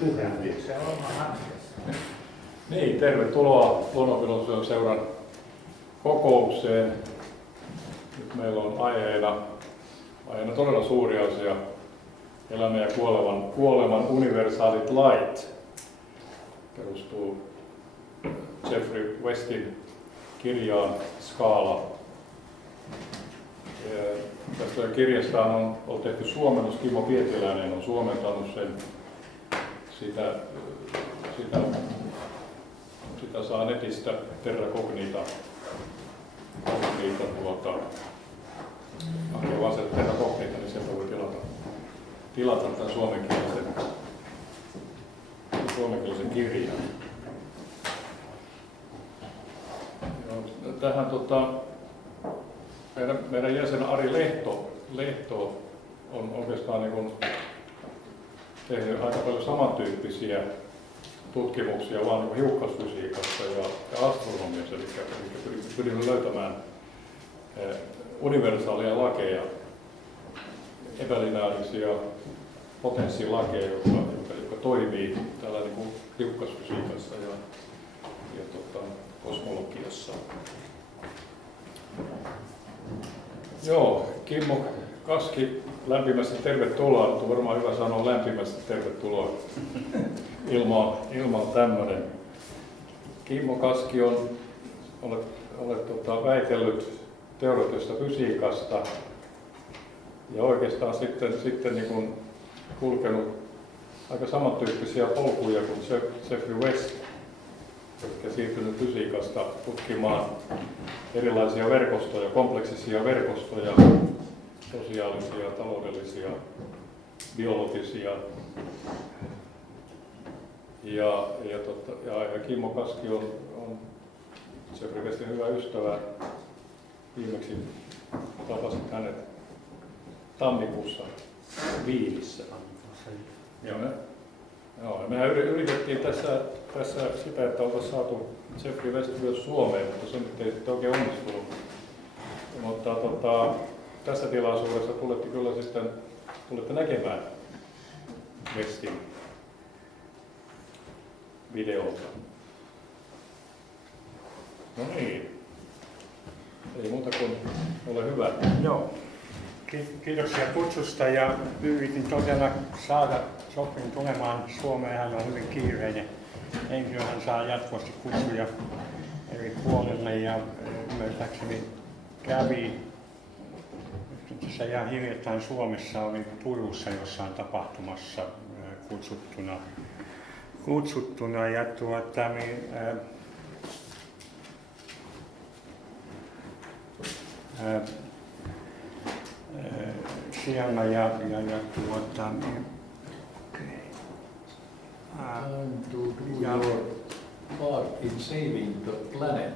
puhemies. Niin, tervetuloa Luonnonfilosofian seuran kokoukseen. Nyt meillä on aiheena todella suuri asia. Elämän ja kuoleman universaalit lait. Perustuu Geoffrey Westin kirjaan Skaala. Tästä kirjasta on tehty suomennus. Kimmo Kaski on suomentanut sen. Sitä saa netistä Terra Cognita hakee vaan se Terra Cognita, niin sieltä voi tilata tämän suomenkielisen kirjan. Tähän meidän jäsen Ari Lehto on oikeastaan niin kuin tehnyt aika paljon samantyyppisiä tutkimuksia vaan niin hiukkasfysiikassa ja astronomiassa, eli pyrimme löytämään universaaleja lakeja, epälineaarisia potenssilakeja, jotka toimii täällä niin hiukkasfysiikassa ja kosmologiassa. Joo, Kimmo Kaski, lämpimästi tervetuloa. Nyt on varmaan hyvä sanoa lämpimästi tervetuloa ilman tämmöinen. Kimmo Kaski olet väitellyt teoreettisesta fysiikasta ja oikeastaan sitten niin kuin kulkenut aika samantyyppisiä polkuja kuin Geoffrey Westin, jotka siirtynyt fysiikasta tutkimaan erilaisia verkostoja, kompleksisia verkostoja, sosiaalisia, taloudellisia, biologisia. Ja Kimmo Kaski on Geoffrey Westin hyvä ystävä. Viimeksi tapasit hänet tammikuussa Viinissä. Mehän yritettiin tässä sitä, että oltaisiin saatu Geoffrey Westin myös Suomeen, mutta se nyt ei sitten oikein onnistunut. Mutta tässä tilaisuudessa tulette näkemään Westin videolta. No niin, ei muuta kuin ole hyvä. Joo. Kiitoksia kutsusta ja yritin todella saada Geoffreyn tulemaan Suomeen. Hän on hyvin kiireinen henkilö. Hän saa jatkuvasti kutsuja eri puolille ja ymmärtääkseni kävi tässä ihan hiljattain Suomessa, oli Turussa jossain tapahtumassa kutsuttuna ja siellä Time to do your part in saving the planet.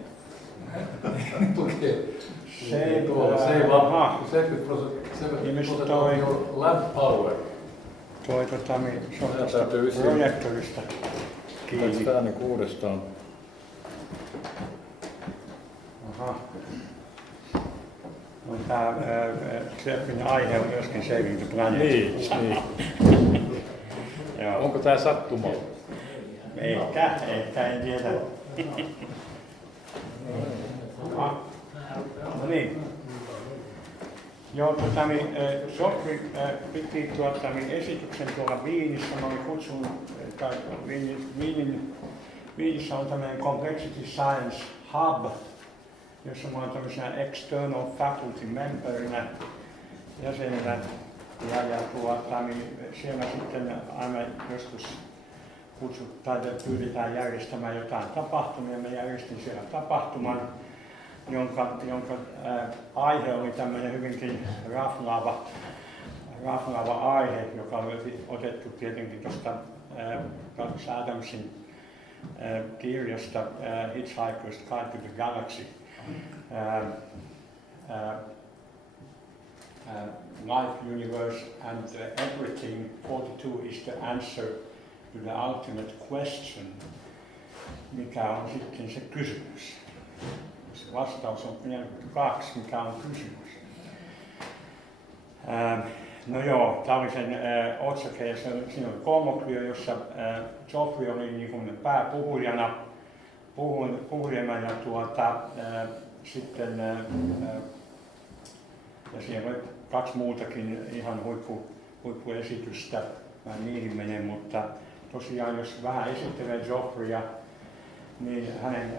Save 70% of your land power. Se on tästä projektorista kiinni. Tää niin uudestaan. Aha. No, tämä Geoffreyn aihe on myöskin Saving the Planet. Niin. Onko tämä sattuma? Ehkä, en tiedä. No niin. Joo, Geoffrey piti esityksen tuolla Viinissä. Mä olin kutsunut, Viinissä on tämmöinen Complexity Science Hub, jossa mä olen tämmöisenä external faculty memberina jäsenenä. Siellä sitten aina joskus pyydetään järjestämään jotain tapahtumia. Mä järjestin siellä tapahtuman, jonka aihe oli tämmöinen hyvinkin raflaava aihe, joka oli otettu tietenkin tuosta Douglas Adamsin kirjasta Hitchhiker's Guide to the Galaxy. Life, universe and everything, 42 is the answer to the ultimate question. Mikä on sitten se kysymys? Se vastaus on 42, mikä on kysymys. No joo, tämä oli sen otsake ja siinä oli kolmokbio, jossa Geoffrey oli niin kuin pääpuhujana ja sitten ja siellä oli kaksi muutakin ihan huippuesitystä, mä en niihin mene, mutta tosiaan jos vähän esittelee Geoffreya, niin hänen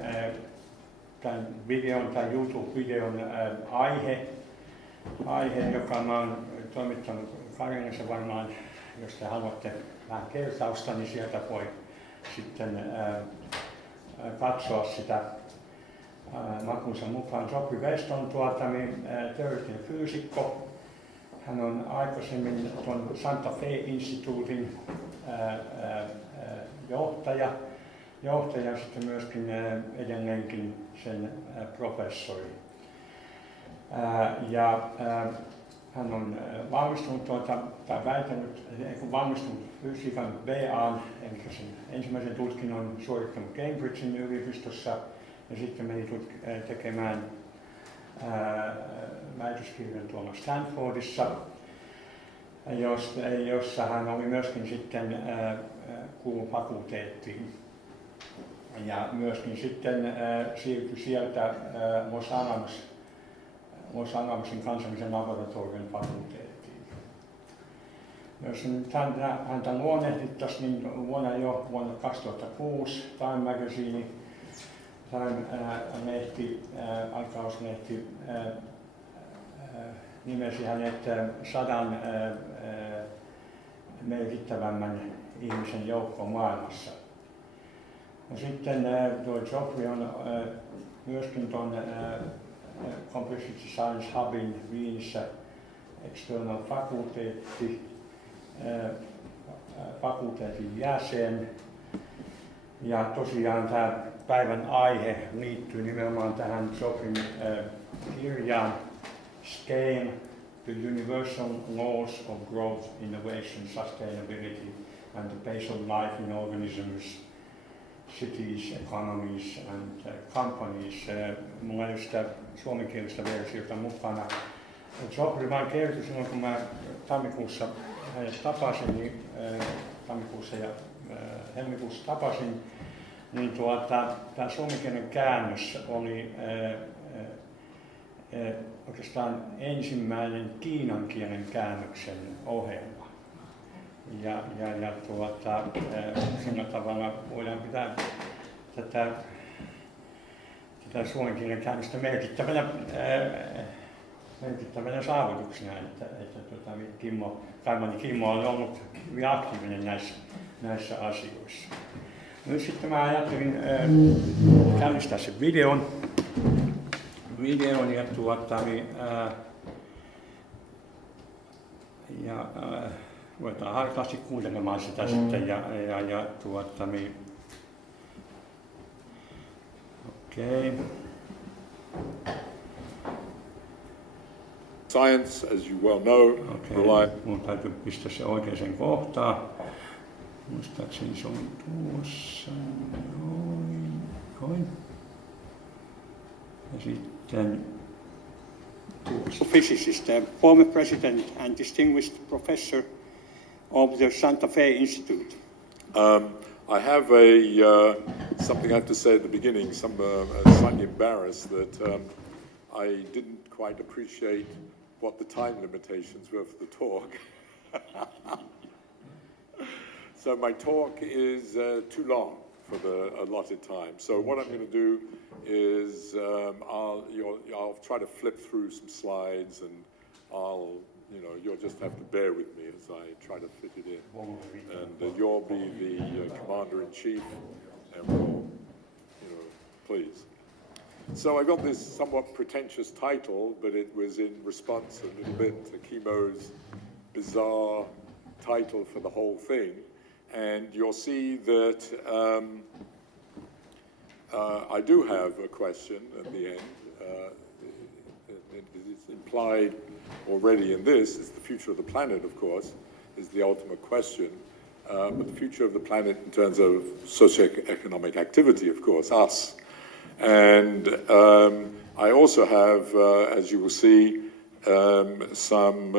tämän YouTube-videon aihe, joka mä oon toimittanut Karinassa varmaan, jos te haluatte vähän kertausta, niin sieltä voi sitten katsoa sitä makunsa mukaan. Geoffrey Westin on teoreettinen fyysikko. Hän on aikaisemmin tuon Santa Fe-instituutin johtaja ja sitten myöskin edelleenkin sen professori. Hän on valmistunut valmistunut fysiikan BA:n, eli sen ensimmäisen tutkinnon suorittanut Cambridgein yliopistossa ja sitten meni tekemään väitöskirjan tuolla Stanfordissa, jossa hän oli myöskin sitten kuulu fakulteettiin. Ja myöskin sitten siirtyi sieltä Los Angelesin kansallisen laboratorion fakulteettiin. Jos häntä luonnehdittaisiin, niin vuonna 2006 Time Magazine, aikauslehti nimesi hänet 100 merkittävämmän ihmisen joukkoon maailmassa. Ja sitten tuo Geoffrey on myöskin tuon Complicity Science Hubin Wienissä external fakulteetin jäsen. Ja tosiaan tämä päivän aihe liittyy nimenomaan tähän Geoffreyn kirjaan Scale, the Universal Laws of Growth, Innovation, Sustainability and the Base of Life in Organisms, Cities, Economies and Companies. Mulla ei ole sitä suomenkielistä versiota mukana. Geoffrey vain kertoi silloin, kun mä tammikuussa hänet tapasin, niin tammikuussa ja helmikuussa tapasin, niin tämä suomenkielinen käännös oli oikeastaan ensimmäinen kiinan kielen käännöksen ohjelma. Ja sillä tavalla voidaan pitää tätä suomenkielen käännöstä merkittävänä saavutuksena, että Kimmo on ollut hyvin aktiivinen näissä asioissa. Nyt sitten mä ajattelin käynnistää sen videon ja ruvetaan hartaasti kuuntelemaan sitä sitten okei. Science, as you well know, Mun täytyy pistää se oikeaan kohtaan. Muistaakseni se on tuossa. Noin. Ja sitten tuossa. Physicist, former president and distinguished professor of the Santa Fe Institute. I have something I have to say at the beginning. Slightly embarrassed that I didn't quite appreciate what the time limitations were for the talk. So my talk is too long for the allotted time. So what I'm going to do is I'll try to flip through some slides, and you'll just have to bear with me as I try to fit it in. And you'll be the commander-in-chief, and we'll, please. So I got this somewhat pretentious title, but it was in response a little bit to Kimmo's bizarre title for the whole thing. And you'll see that I do have a question at the end. It is implied already in this. It's the future of the planet, of course, is the ultimate question. But the future of the planet in terms of socioeconomic activity, of course, us. And I also have, as you will see, some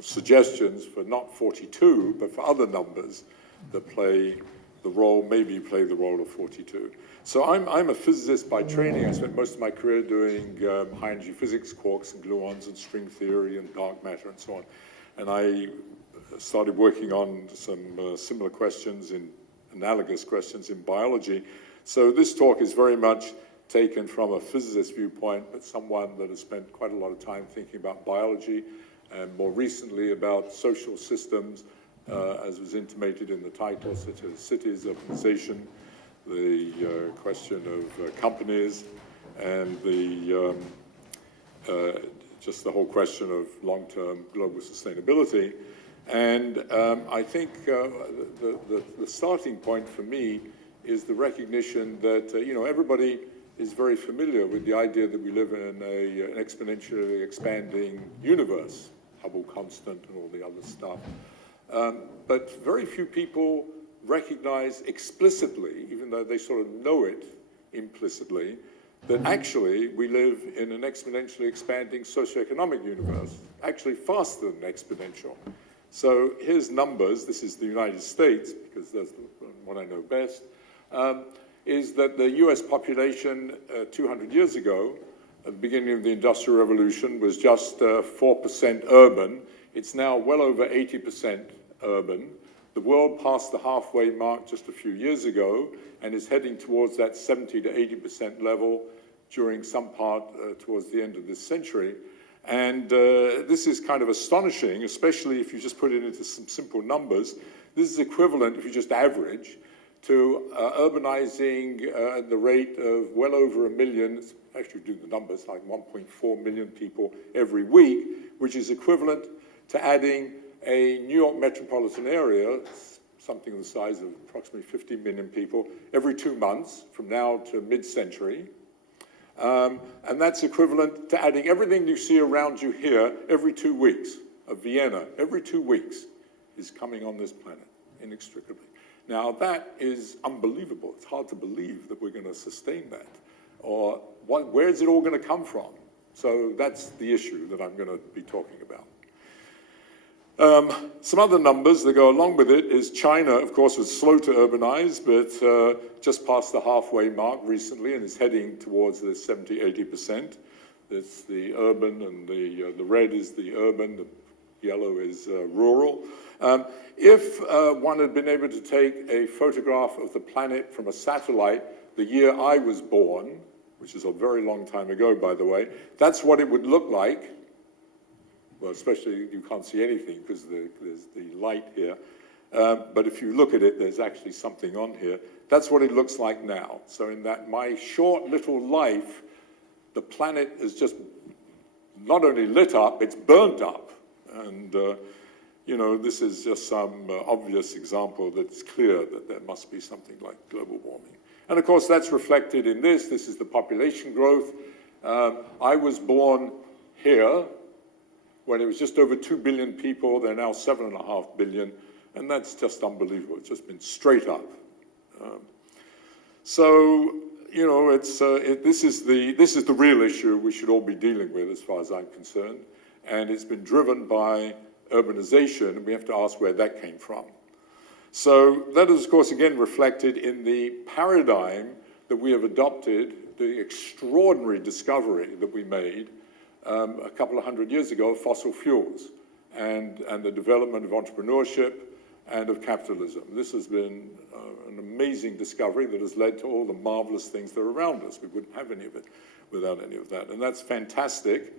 suggestions for not 42, but for other numbers that play the role, maybe play the role of 42. So I'm a physicist by training. I spent most of my career doing high-energy physics, quarks and gluons and string theory and dark matter and so on. And I started working on some similar questions, analogous questions in biology. So this talk is very much taken from a physicist viewpoint, but someone that has spent quite a lot of time thinking about biology and more recently about social systems, as was intimated in the title, such as cities, urbanization, the question of companies, and just the whole question of long-term global sustainability. And I think the starting point for me is the recognition that everybody is very familiar with the idea that we live in an exponentially expanding universe, Hubble constant and all the other stuff. But very few people recognize explicitly, even though they sort of know it implicitly, that actually we live in an exponentially expanding socioeconomic universe, actually faster than exponential. So here's numbers. This is the United States, because that's what I know best, is that the US population 200 years ago, at the beginning of the Industrial Revolution, was just 4% urban. It's now well over 80% urban. The world passed the halfway mark just a few years ago and is heading towards that 70 to 80% level during some part towards the end of this century. And this is kind of astonishing, especially if you just put it into some simple numbers. This is equivalent, if you just average, to urbanizing at the rate of well over 1 million, actually do the numbers, like 1.4 million people every week, which is equivalent to adding a New York metropolitan area, something the size of approximately 50 million people, every 2 months from now to mid-century. And that's equivalent to adding everything you see around you here every 2 weeks. Vienna, every 2 weeks, is coming on this planet inextricably. Now, that is unbelievable. It's hard to believe that we're going to sustain that. Or where is it all going to come from? So that's the issue that I'm going to be talking about. Some other numbers that go along with it is China, of course, was slow to urbanize, but just passed the halfway mark recently and is heading towards the 70, 80%. It's the urban, and the red is the urban, the yellow is rural. If one had been able to take a photograph of the planet from a satellite the year I was born, which is a very long time ago, by the way, that's what it would look like. Well, especially you can't see anything because there's the light here. But if you look at it, there's actually something on here. That's what it looks like now. So in that my short little life, the planet is just not only lit up, it's burnt up. And, this is just some obvious example that's clear that there must be something like global warming. And of course, that's reflected in this. This is the population growth. I was born here when it was just over 2 billion people. They're now 7.5 billion, and that's just unbelievable. It's just been straight up. This is the real issue we should all be dealing with, as far as I'm concerned, and it's been driven by urbanization, and we have to ask where that came from. So that is, of course, again reflected in the paradigm that we have adopted, the extraordinary discovery that we made a couple of hundred years ago of fossil fuels and the development of entrepreneurship and of capitalism. This has been an amazing discovery that has led to all the marvelous things that are around us. We wouldn't have any of it without any of that, and that's fantastic.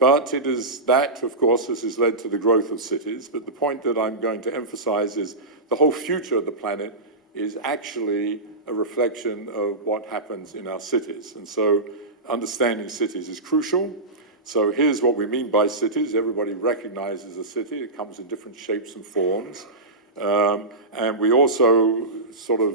But it is that, of course, this has led to the growth of cities. But the point that I'm going to emphasize is the whole future of the planet is actually a reflection of what happens in our cities. And so understanding cities is crucial. So here's what we mean by cities. Everybody recognizes a city. It comes in different shapes and forms. And we also sort of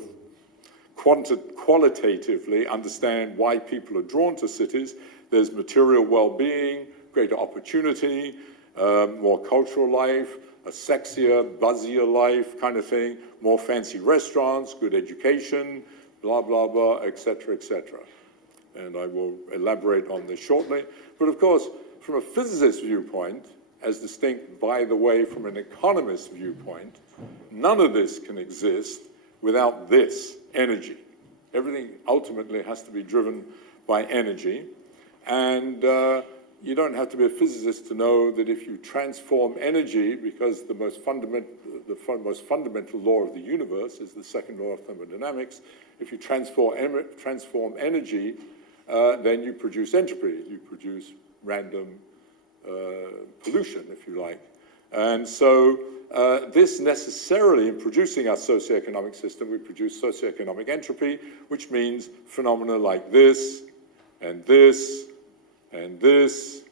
qualitatively understand why people are drawn to cities. There's material well-being, greater opportunity, more cultural life, a sexier, buzzier life kind of thing, more fancy restaurants, good education, blah, blah, blah, et cetera, et cetera. And I will elaborate on this shortly. But of course, from a physicist's viewpoint, as distinct, by the way, from an economist's viewpoint, none of this can exist without this, energy. Everything ultimately has to be driven by energy. And you don't have to be a physicist to know that if you transform energy, because the most fundamental law of the universe is the second law of thermodynamics, if you transform energy, then you produce entropy, you produce random pollution, if you like. And so this necessarily, in producing our socioeconomic system, we produce socioeconomic entropy, which means phenomena like this, and this, and this,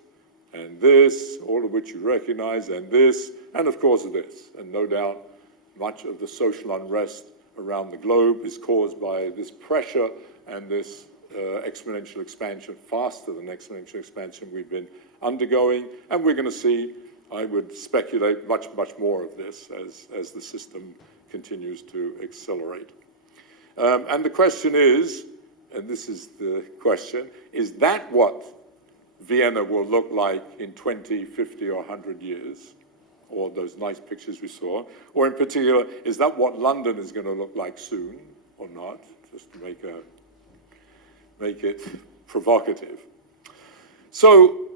and this, all of which you recognize, and this, and of course this. And no doubt, much of the social unrest around the globe is caused by this pressure and this exponential expansion, faster than exponential expansion we've been undergoing. And we're going to see, I would speculate, much, much more of this as the system continues to accelerate. And the question is, and this is the question, is that what Vienna will look like in 20, 50, or 100 years? Or those nice pictures we saw? Or in particular, is that what London is going to look like soon, or not? Just to make it provocative. So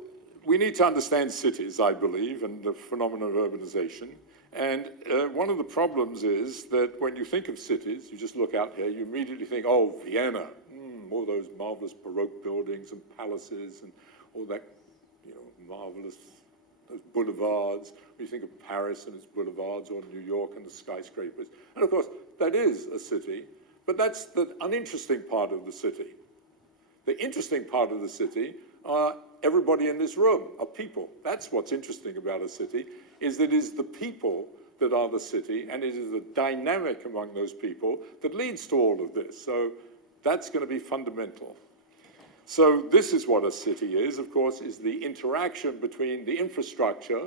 we need to understand cities, I believe, and the phenomenon of urbanization. And one of the problems is that when you think of cities, you just look out here, you immediately think, oh, Vienna, all those marvelous Baroque buildings and palaces and all that, you know, marvelous, those boulevards. You think of Paris and its boulevards, or New York and the skyscrapers. And of course, that is a city, but that's the uninteresting part of the city. The interesting part of the city are everybody in this room, are people. That's what's interesting about a city, is that it is the people that are the city, and it is the dynamic among those people that leads to all of this. So that's going to be fundamental. So this is what a city is, of course, is the interaction between the infrastructure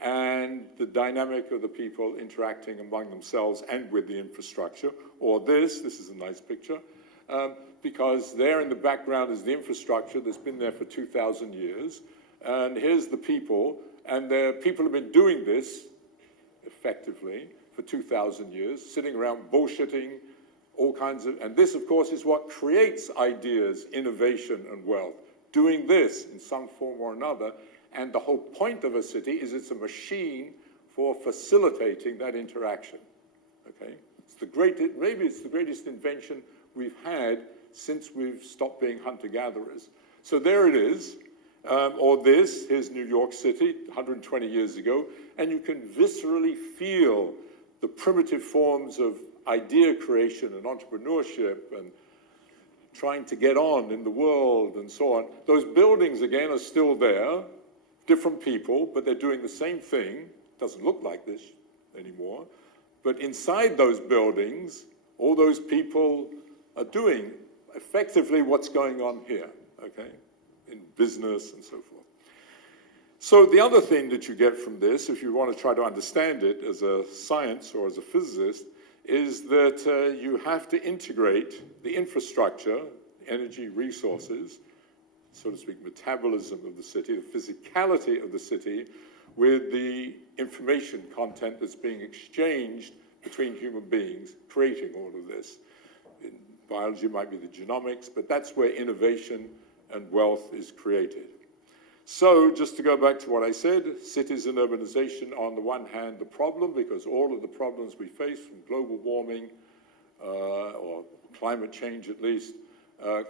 and the dynamic of the people interacting among themselves and with the infrastructure. Or this is a nice picture, because there in the background is the infrastructure that's been there for 2,000 years. And here's the people, and the people have been doing this effectively for 2,000 years, sitting around bullshitting, all kinds of, and this, of course, is what creates ideas, innovation, and wealth. Doing this in some form or another, and the whole point of a city is it's a machine for facilitating that interaction, okay? It's the greatest, maybe it's the greatest invention we've had since we've stopped being hunter-gatherers. So there it is, or this, here's New York City, 120 years ago, and you can viscerally feel the primitive forms of idea creation and entrepreneurship and trying to get on in the world and so on. Those buildings, again, are still there, different people, but they're doing the same thing. Doesn't look like this anymore. But inside those buildings, all those people are doing effectively what's going on here, okay, in business and so forth. So the other thing that you get from this, if you want to try to understand it as a science or as a physicist, is that you have to integrate the infrastructure, energy, resources, so to speak, metabolism of the city, the physicality of the city, with the information content that's being exchanged between human beings, creating all of this. In biology, it might be the genomics, but that's where innovation and wealth is created. So, just to go back to what I said, cities and urbanization are on the one hand the problem, because all of the problems we face, from global warming, or climate change at least,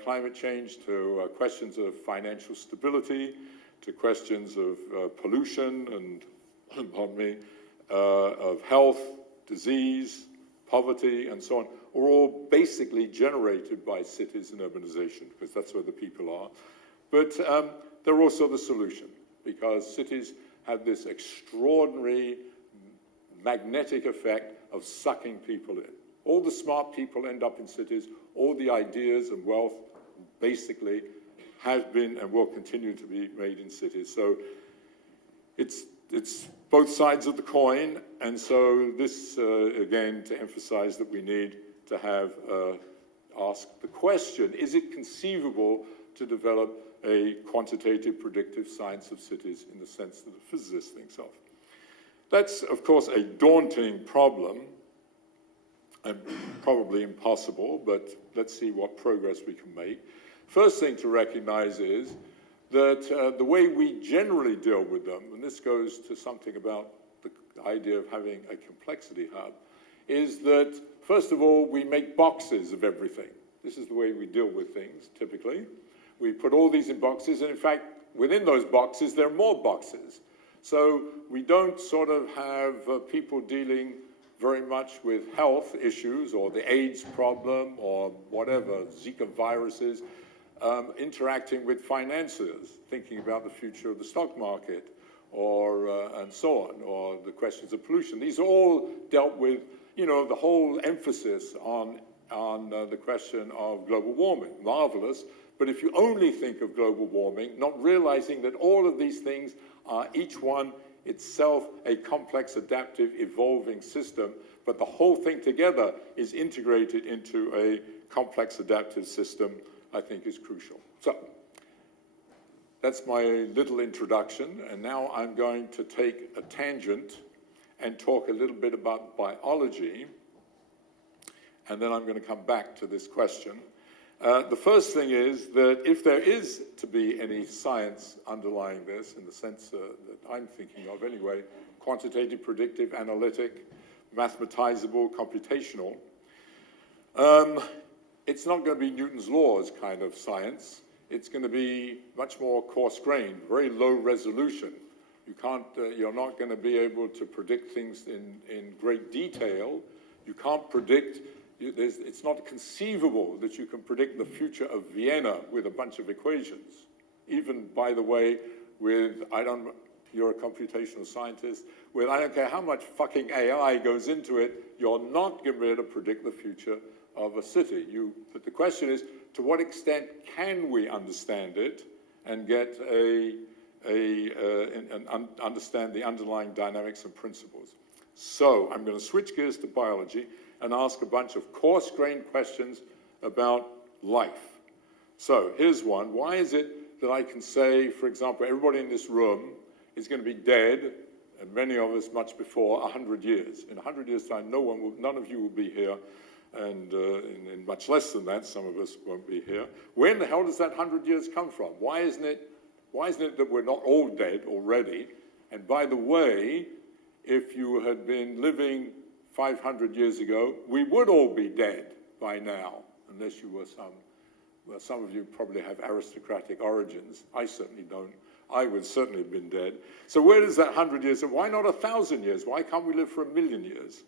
climate change to questions of financial stability, to questions of pollution and, pardon me, of health, disease, poverty, and so on, are all basically generated by cities and urbanization, because that's where the people are. But they're also the solution, because cities have this extraordinary magnetic effect of sucking people in. All the smart people end up in cities. All the ideas and wealth basically have been and will continue to be made in cities. So it's both sides of the coin. And so this, again, to emphasize that we need to have ask the question, is it conceivable to develop a quantitative predictive science of cities in the sense that a physicist thinks of. That's, of course, a daunting problem and probably impossible, but let's see what progress we can make. First thing to recognize is that the way we generally deal with them, and this goes to something about the idea of having a complexity hub, is that, first of all, we make boxes of everything. This is the way we deal with things, typically. We put all these in boxes, and in fact, within those boxes, there are more boxes. So we don't sort of have people dealing very much with health issues or the AIDS problem or whatever, Zika viruses, interacting with financiers, thinking about the future of the stock market or and so on, or the questions of pollution. These are all dealt with, you know, the whole emphasis on the question of global warming. Marvelous. But if you only think of global warming, not realizing that all of these things are each one itself a complex, adaptive, evolving system, but the whole thing together is integrated into a complex, adaptive system, I think is crucial. So, that's my little introduction, and now I'm going to take a tangent and talk a little bit about biology, and then I'm going to come back to this question. The first thing is that if there is to be any science underlying this, in the sense that I'm thinking of anyway, quantitative, predictive, analytic, mathematizable, computational, it's not going to be Newton's laws kind of science. It's going to be much more coarse-grained, very low resolution. You can't, you're not going to be able to predict things in great detail. You can't predict. It's not conceivable that you can predict the future of Vienna with a bunch of equations. Even, by the way, with, you're a computational scientist, with I don't care how much fucking AI goes into it, you're not going to be able to predict the future of a city. But the question is, to what extent can we understand it and get understand the underlying dynamics and principles? So I'm going to switch gears to biology and ask a bunch of coarse-grained questions about life. So here's one. Why is it that I can say, for example, everybody in this room is going to be dead, and many of us much before, 100 years. In 100 years' time, none of you will be here, and in much less than that, some of us won't be here. When the hell does that 100 years come from? Why isn't it that we're not all dead already? And by the way, if you had been living 500 years ago, we would all be dead by now, unless you were some of you probably have aristocratic origins. I certainly don't. I would certainly have been dead. So where does that 100 years, and why not 1,000 years? Why can't we live for 1,000,000 years?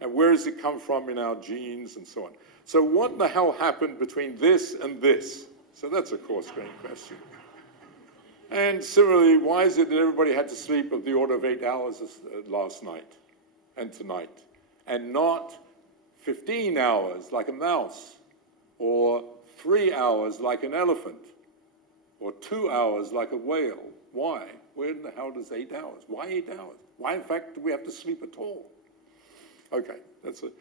And where does it come from in our genes and so on? So what the hell happened between this and this? So that's a coarse-grained question. And similarly, why is it that everybody had to sleep of the order of 8 hours last night and tonight? And not 15 hours like a mouse, or 3 hours like an elephant, or 2 hours like a whale. Why? Where in the hell does 8 hours? Why 8 hours? Why, in fact, do we have to sleep at all? Okay, that's it.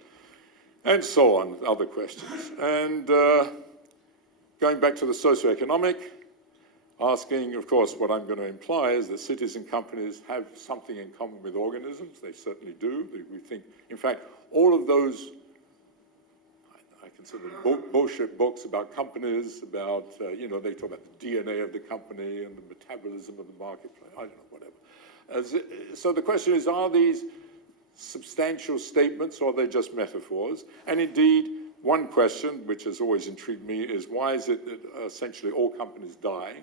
And so on, other questions. And going back to the socioeconomic, asking, of course, what I'm going to imply is that cities and companies have something in common with organisms. They certainly do. We think, in fact, all of those, I consider bullshit books about companies, about, you know, they talk about the DNA of the company and the metabolism of the marketplace, I don't know, whatever. So the question is, are these substantial statements or are they just metaphors? And indeed, one question, which has always intrigued me, is why is it that essentially all companies die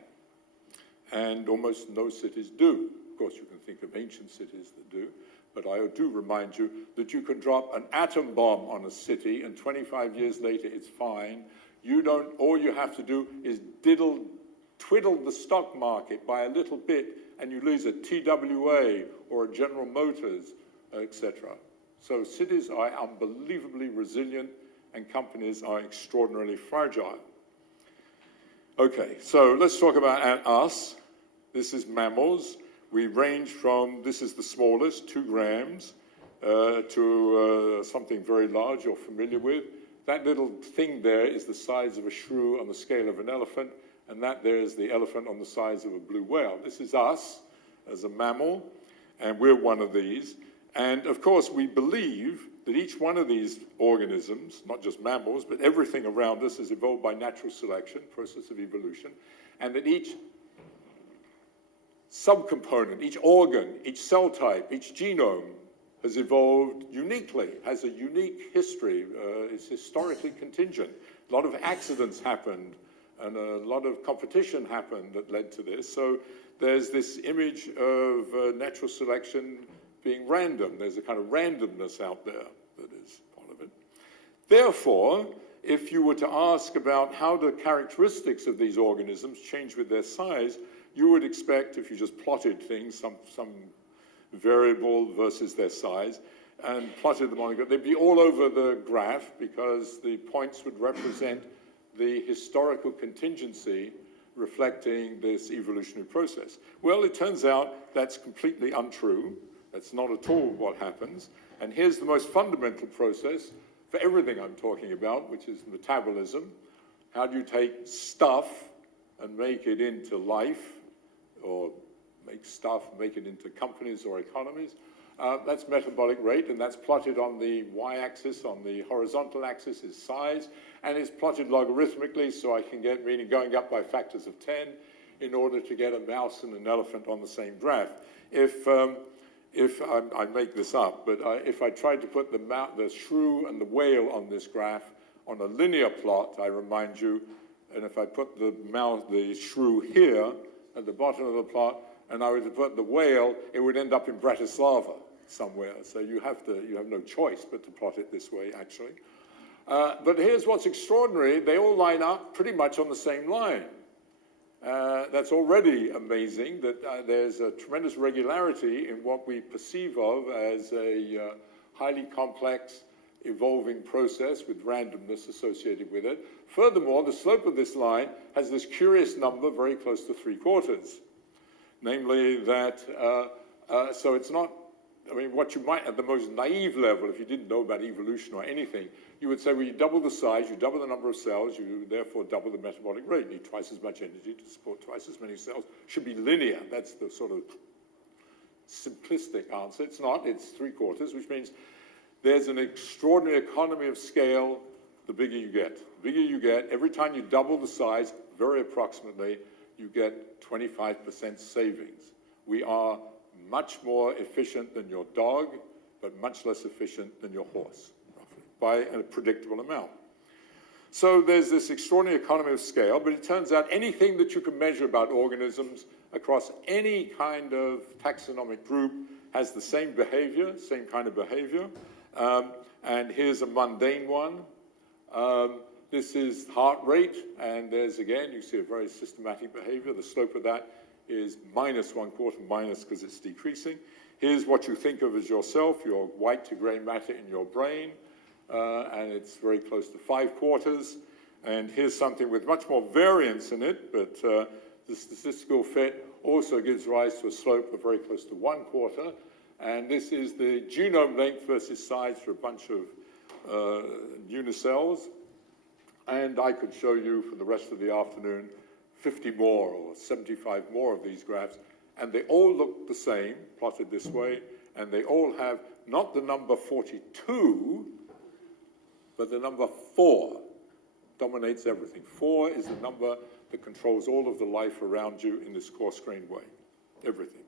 and almost no cities do? Of course, you can think of ancient cities that do, but I do remind you that you can drop an atom bomb on a city and 25 years later it's fine. All you have to do is twiddle the stock market by a little bit and you lose a TWA or a General Motors, etc. So cities are unbelievably resilient and companies are extraordinarily fragile. Okay, so let's talk about us. This is mammals. We range from, this is the smallest, 2 grams, to something very large you're familiar with. That little thing there is the size of a shrew on the scale of an elephant, and that there's the elephant on the size of a blue whale. This is us as a mammal, and we're one of these. And of course, we believe that each one of these organisms, not just mammals, but everything around us is evolved by natural selection, process of evolution, and that each subcomponent, each organ, each cell type, each genome has evolved uniquely, has a unique history, is historically contingent. A lot of accidents happened, and a lot of competition happened that led to this. So there's this image of natural selection being random. There's a kind of randomness out there that is part of it. Therefore, if you were to ask about how the characteristics of these organisms change with their size, you would expect, if you just plotted things, some variable versus their size, and plotted them on the graph, they'd be all over the graph because the points would represent the historical contingency reflecting this evolutionary process. Well, it turns out that's completely untrue. That's not at all what happens. And here's the most fundamental process for everything I'm talking about, which is metabolism. How do you take stuff and make it into life, or make stuff, make it into companies or economies? That's metabolic rate, and that's plotted on the y-axis. On the horizontal axis is size, and it's plotted logarithmically, so I can get, meaning going up by factors of 10, in order to get a mouse and an elephant on the same graph. If I make this up, but if I tried to put the shrew and the whale on this graph on a linear plot, I remind you, and if I put the shrew here at the bottom of the plot, and I were to put the whale, it would end up in Bratislava somewhere. So you have no choice but to plot it this way, actually. But here's what's extraordinary. They all line up pretty much on the same line. That's already amazing, that there's a tremendous regularity in what we perceive of as a highly complex, evolving process with randomness associated with it. Furthermore, the slope of this line has this curious number very close to 3/4. Namely that, so it's not, I mean, what you might, at the most naive level, if you didn't know about evolution or anything, you would say, well, you double the size, you double the number of cells, you therefore double the metabolic rate. You need twice as much energy to support twice as many cells. Should be linear. That's the sort of simplistic answer. It's not. It's 3/4, which means there's an extraordinary economy of scale the bigger you get. The bigger you get, every time you double the size, very approximately, you get 25% savings. We are much more efficient than your dog, but much less efficient than your horse, roughly, by a predictable amount. So there's this extraordinary economy of scale, but it turns out anything that you can measure about organisms across any kind of taxonomic group has the same behavior, same kind of behavior. And here's a mundane one. This is heart rate, and there's, again, you see a very systematic behavior. The slope of that is -1/4, minus because it's decreasing. Here's what you think of as yourself, your white to gray matter in your brain, and it's very close to 5/4. And here's something with much more variance in it, but the statistical fit also gives rise to a slope of very close to 1/4. And this is the genome length versus size for a bunch of unicells. And I could show you for the rest of the afternoon 50 more or 75 more of these graphs, and they all look the same, plotted this way, and they all have not the number 42, but the number 4 dominates everything. 4 is the number that controls all of the life around you in this coarse-grained way, everything.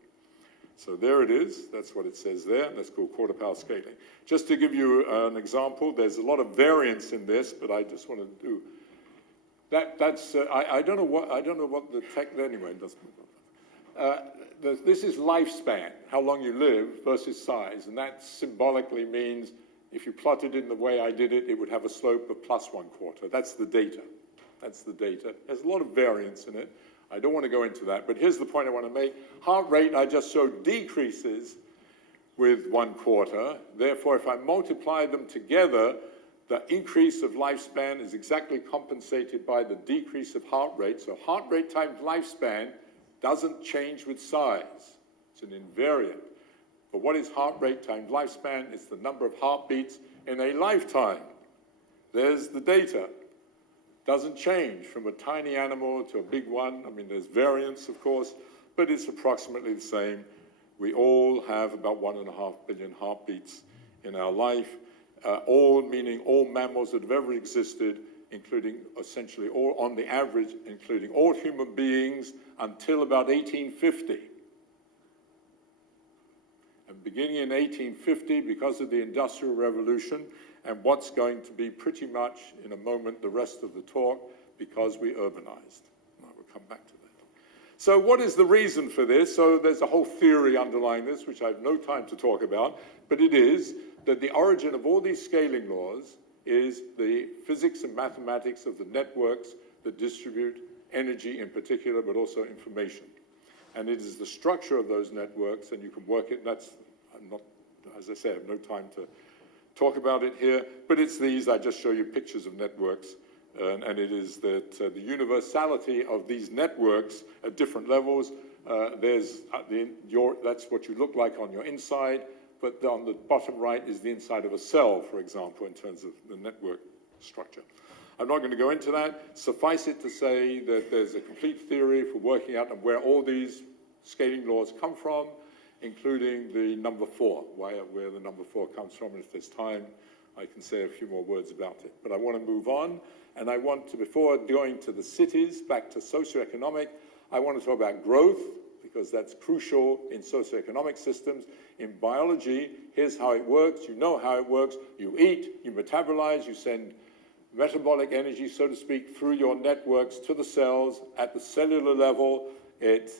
So there it is, that's what it says there, that's called quarter-power scaling. Just to give you an example, there's a lot of variance in this, but I just want to do, I don't know what the tech, anyway, it doesn't this is lifespan, how long you live versus size, and that symbolically means if you plotted it in the way I did it, it would have a slope of +1/4. That's the data. That's the data. There's a lot of variance in it. I don't want to go into that, but here's the point I want to make. Heart rate, I just showed, decreases with 1/4. Therefore, if I multiply them together, the increase of lifespan is exactly compensated by the decrease of heart rate. So heart rate times lifespan doesn't change with size. It's an invariant. But what is heart rate times lifespan? It's the number of heartbeats in a lifetime. There's the data. doesn't change from a tiny animal to a big one. I mean, there's variance, of course, but it's approximately the same. We all have about 1.5 billion heartbeats in our life, all meaning all mammals that have ever existed, including essentially all, on the average, including all human beings until about 1850. And beginning in 1850, because of the Industrial Revolution, and what's going to be pretty much, in a moment, the rest of the talk, because we urbanized. I will come back to that. So what is the reason for this? So there's a whole theory underlying this, which I have no time to talk about, but it is that the origin of all these scaling laws is the physics and mathematics of the networks that distribute energy in particular, but also information. And it is the structure of those networks, and you can work it, that's, I'm not, as I say, I have no time to talk about it here, but it's these, I just show you pictures of networks, and it is that the universality of these networks at different levels, that's what you look like on your inside, but on the bottom right is the inside of a cell, for example, in terms of the network structure. I'm not going to go into that. Suffice it to say that there's a complete theory for working out where all these scaling laws come from, including the number 4, where the number 4 comes from. And if there's time, I can say a few more words about it. But I want to move on, and I want to, before going to the cities, back to socioeconomic, I want to talk about growth, because that's crucial in socioeconomic systems. In biology, here's how it works. You know how it works. You eat, you metabolize, you send metabolic energy, so to speak, through your networks to the cells. At the cellular level, it,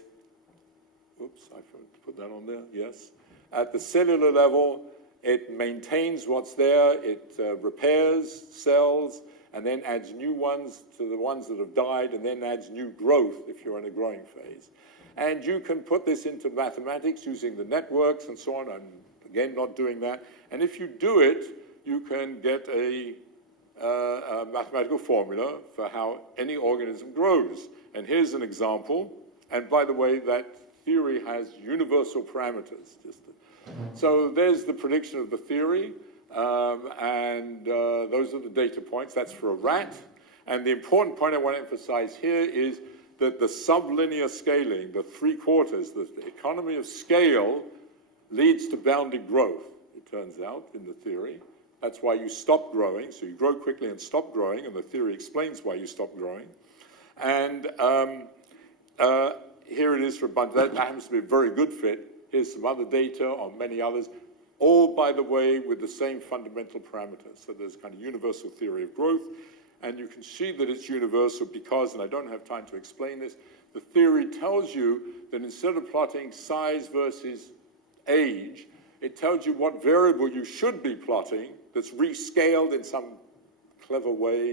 oops, I forgot to put that on there, yes. At the cellular level, it maintains what's there, it repairs cells, and then adds new ones to the ones that have died, and then adds new growth if you're in a growing phase. And you can put this into mathematics using the networks and so on. I'm, again, not doing that. And if you do it, you can get a mathematical formula for how any organism grows. And here's an example. And by the way, that theory has universal parameters. So there's the prediction of the theory. And those are the data points. That's for a rat. And the important point I want to emphasize here is that the sublinear scaling, the 3/4, the economy of scale leads to bounded growth, it turns out, in the theory. That's why you stop growing. So you grow quickly and stop growing, and the theory explains why you stop growing. And here it is for a bunch. That happens to be a very good fit. Here's some other data on many others, all, by the way, with the same fundamental parameters. So there's kind of universal theory of growth. And you can see that it's universal because, and I don't have time to explain this, the theory tells you that instead of plotting size versus age, it tells you what variable you should be plotting that's rescaled in some clever way,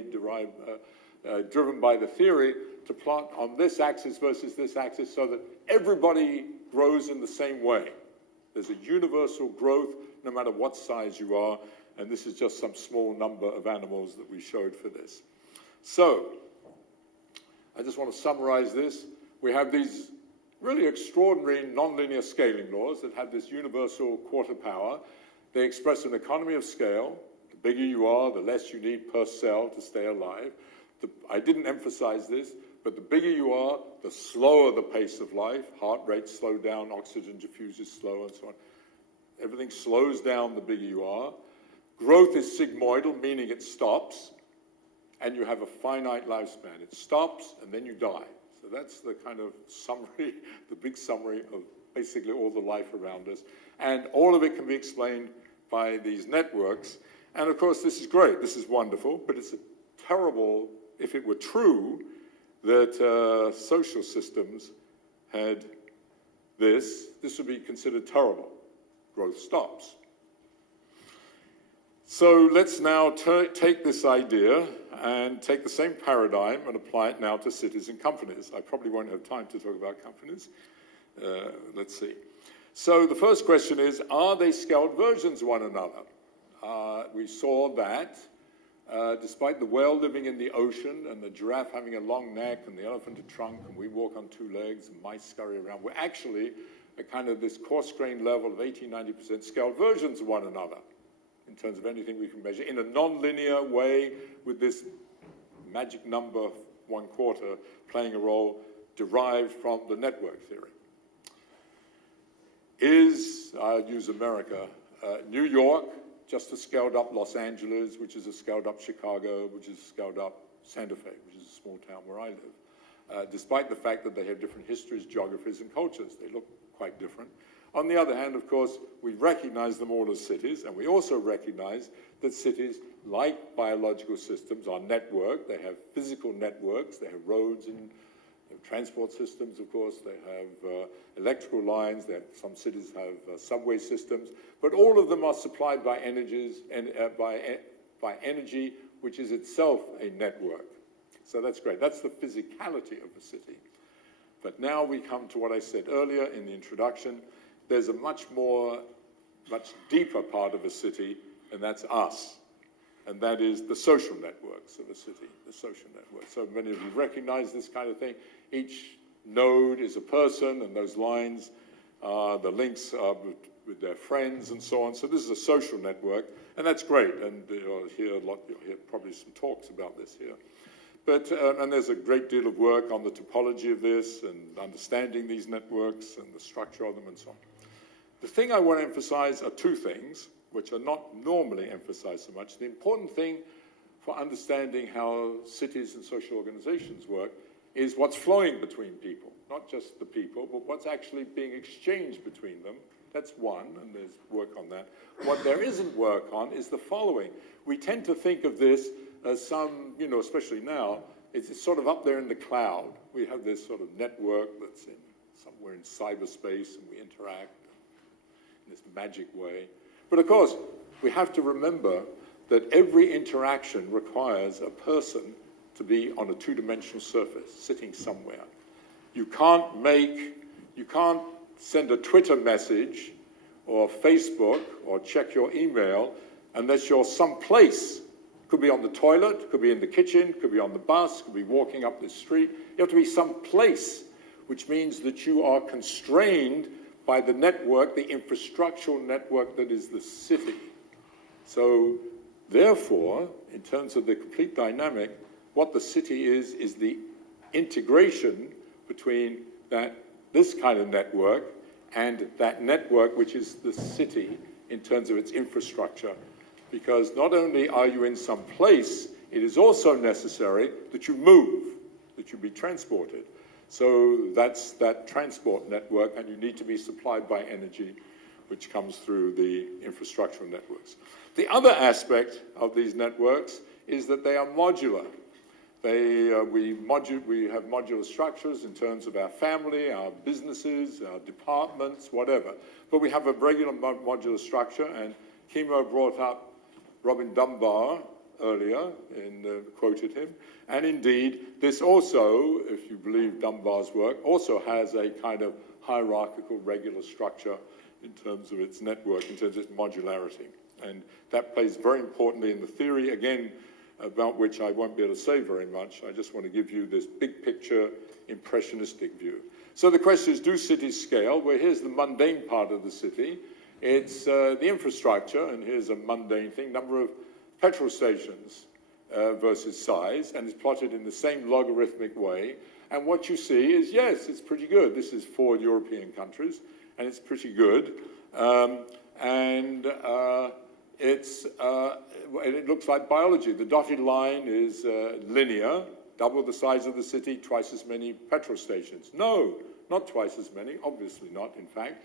driven by the theory, to plot on this axis versus this axis so that everybody grows in the same way. There's a universal growth no matter what size you are. And this is just some small number of animals that we showed for this. So, I just want to summarize this. We have these really extraordinary nonlinear scaling laws that have this universal quarter power. They express an economy of scale. The bigger you are, the less you need per cell to stay alive. I didn't emphasize this, but the bigger you are, the slower the pace of life. Heart rates slow down, oxygen diffuses slow, and so on. Everything slows down the bigger you are. Growth is sigmoidal, meaning it stops, and you have a finite lifespan. It stops, and then you die. So that's the kind of summary, the big summary of basically all the life around us. And all of it can be explained by these networks. And of course, this is great, this is wonderful, but it's terrible, if it were true, that social systems had this would be considered terrible. Growth stops. So let's now take this idea and take the same paradigm and apply it now to cities and companies. I probably won't have time to talk about companies. Let's see. So the first question is, are they scaled versions of one another? We saw that despite the whale living in the ocean and the giraffe having a long neck and the elephant a trunk and we walk on 2 legs and mice scurry around, we're actually at kind of this coarse-grained level of 80–90% scaled versions of one another in terms of anything we can measure in a non-linear way with this magic number 1/4 playing a role derived from the network theory. I'll use America, New York, just a scaled up Los Angeles, which is a scaled up Chicago, which is a scaled up Santa Fe, which is a small town where I live. Despite the fact that they have different histories, geographies, and cultures, they look quite different. On the other hand, of course, we recognize them all as cities, and we also recognize that cities, like biological systems, are networked. They have physical networks, they have roads and transport systems, of course, they have electrical lines, some cities have subway systems, but all of them are supplied by energies and by energy, which is itself a network. So that's great. That's the physicality of a city. But now we come to what I said earlier in the introduction. There's a much deeper part of a city, and that's us. And that is the social networks of a city, the social network. So many of you recognize this kind of thing. Each node is a person, and those lines, the links are with their friends and so on. So this is a social network, and that's great. And you'll hear probably some talks about this here. But, and there's a great deal of work on the topology of this and understanding these networks and the structure of them and so on. The thing I want to emphasize are two things, which are not normally emphasized so much. The important thing for understanding how cities and social organizations work is what's flowing between people, not just the people, but what's actually being exchanged between them. That's one, and there's work on that. What there isn't work on is the following. We tend to think of this as some, especially now, it's sort of up there in the cloud. We have this sort of network that's somewhere in cyberspace, and we interact in this magic way. But of course, we have to remember that every interaction requires a person to be on a two-dimensional surface, sitting somewhere. You can't send a Twitter message or Facebook or check your email unless you're someplace. Could be on the toilet, could be in the kitchen, could be on the bus, could be walking up the street. You have to be someplace, which means that you are constrained by the network, the infrastructural network that is the city. So, therefore, in terms of the complete dynamic, what the city is the integration between this kind of network and that network which is the city in terms of its infrastructure. Because not only are you in some place, it is also necessary that you move, that you be transported. So that's that transport network, and you need to be supplied by energy, which comes through the infrastructural networks. The other aspect of these networks is that they are modular. We have modular structures in terms of our family, our businesses, our departments, whatever. But we have a regular modular structure, and Kimmo brought up Robin Dunbar earlier and quoted him. And indeed, this also, if you believe Dunbar's work, also has a kind of hierarchical regular structure in terms of its network, in terms of its modularity. And that plays very importantly in the theory, again, about which I won't be able to say very much. I just want to give you this big picture, impressionistic view. So the question is, do cities scale? Well, here's the mundane part of the city. It's the infrastructure, and here's a mundane thing, number of petrol stations versus size, and it's plotted in the same logarithmic way. And what you see is, yes, it's pretty good. This is 4 European countries, and it's pretty good. It looks like biology. The dotted line is linear, double the size of the city, twice as many petrol stations. No, not twice as many, obviously not, in fact.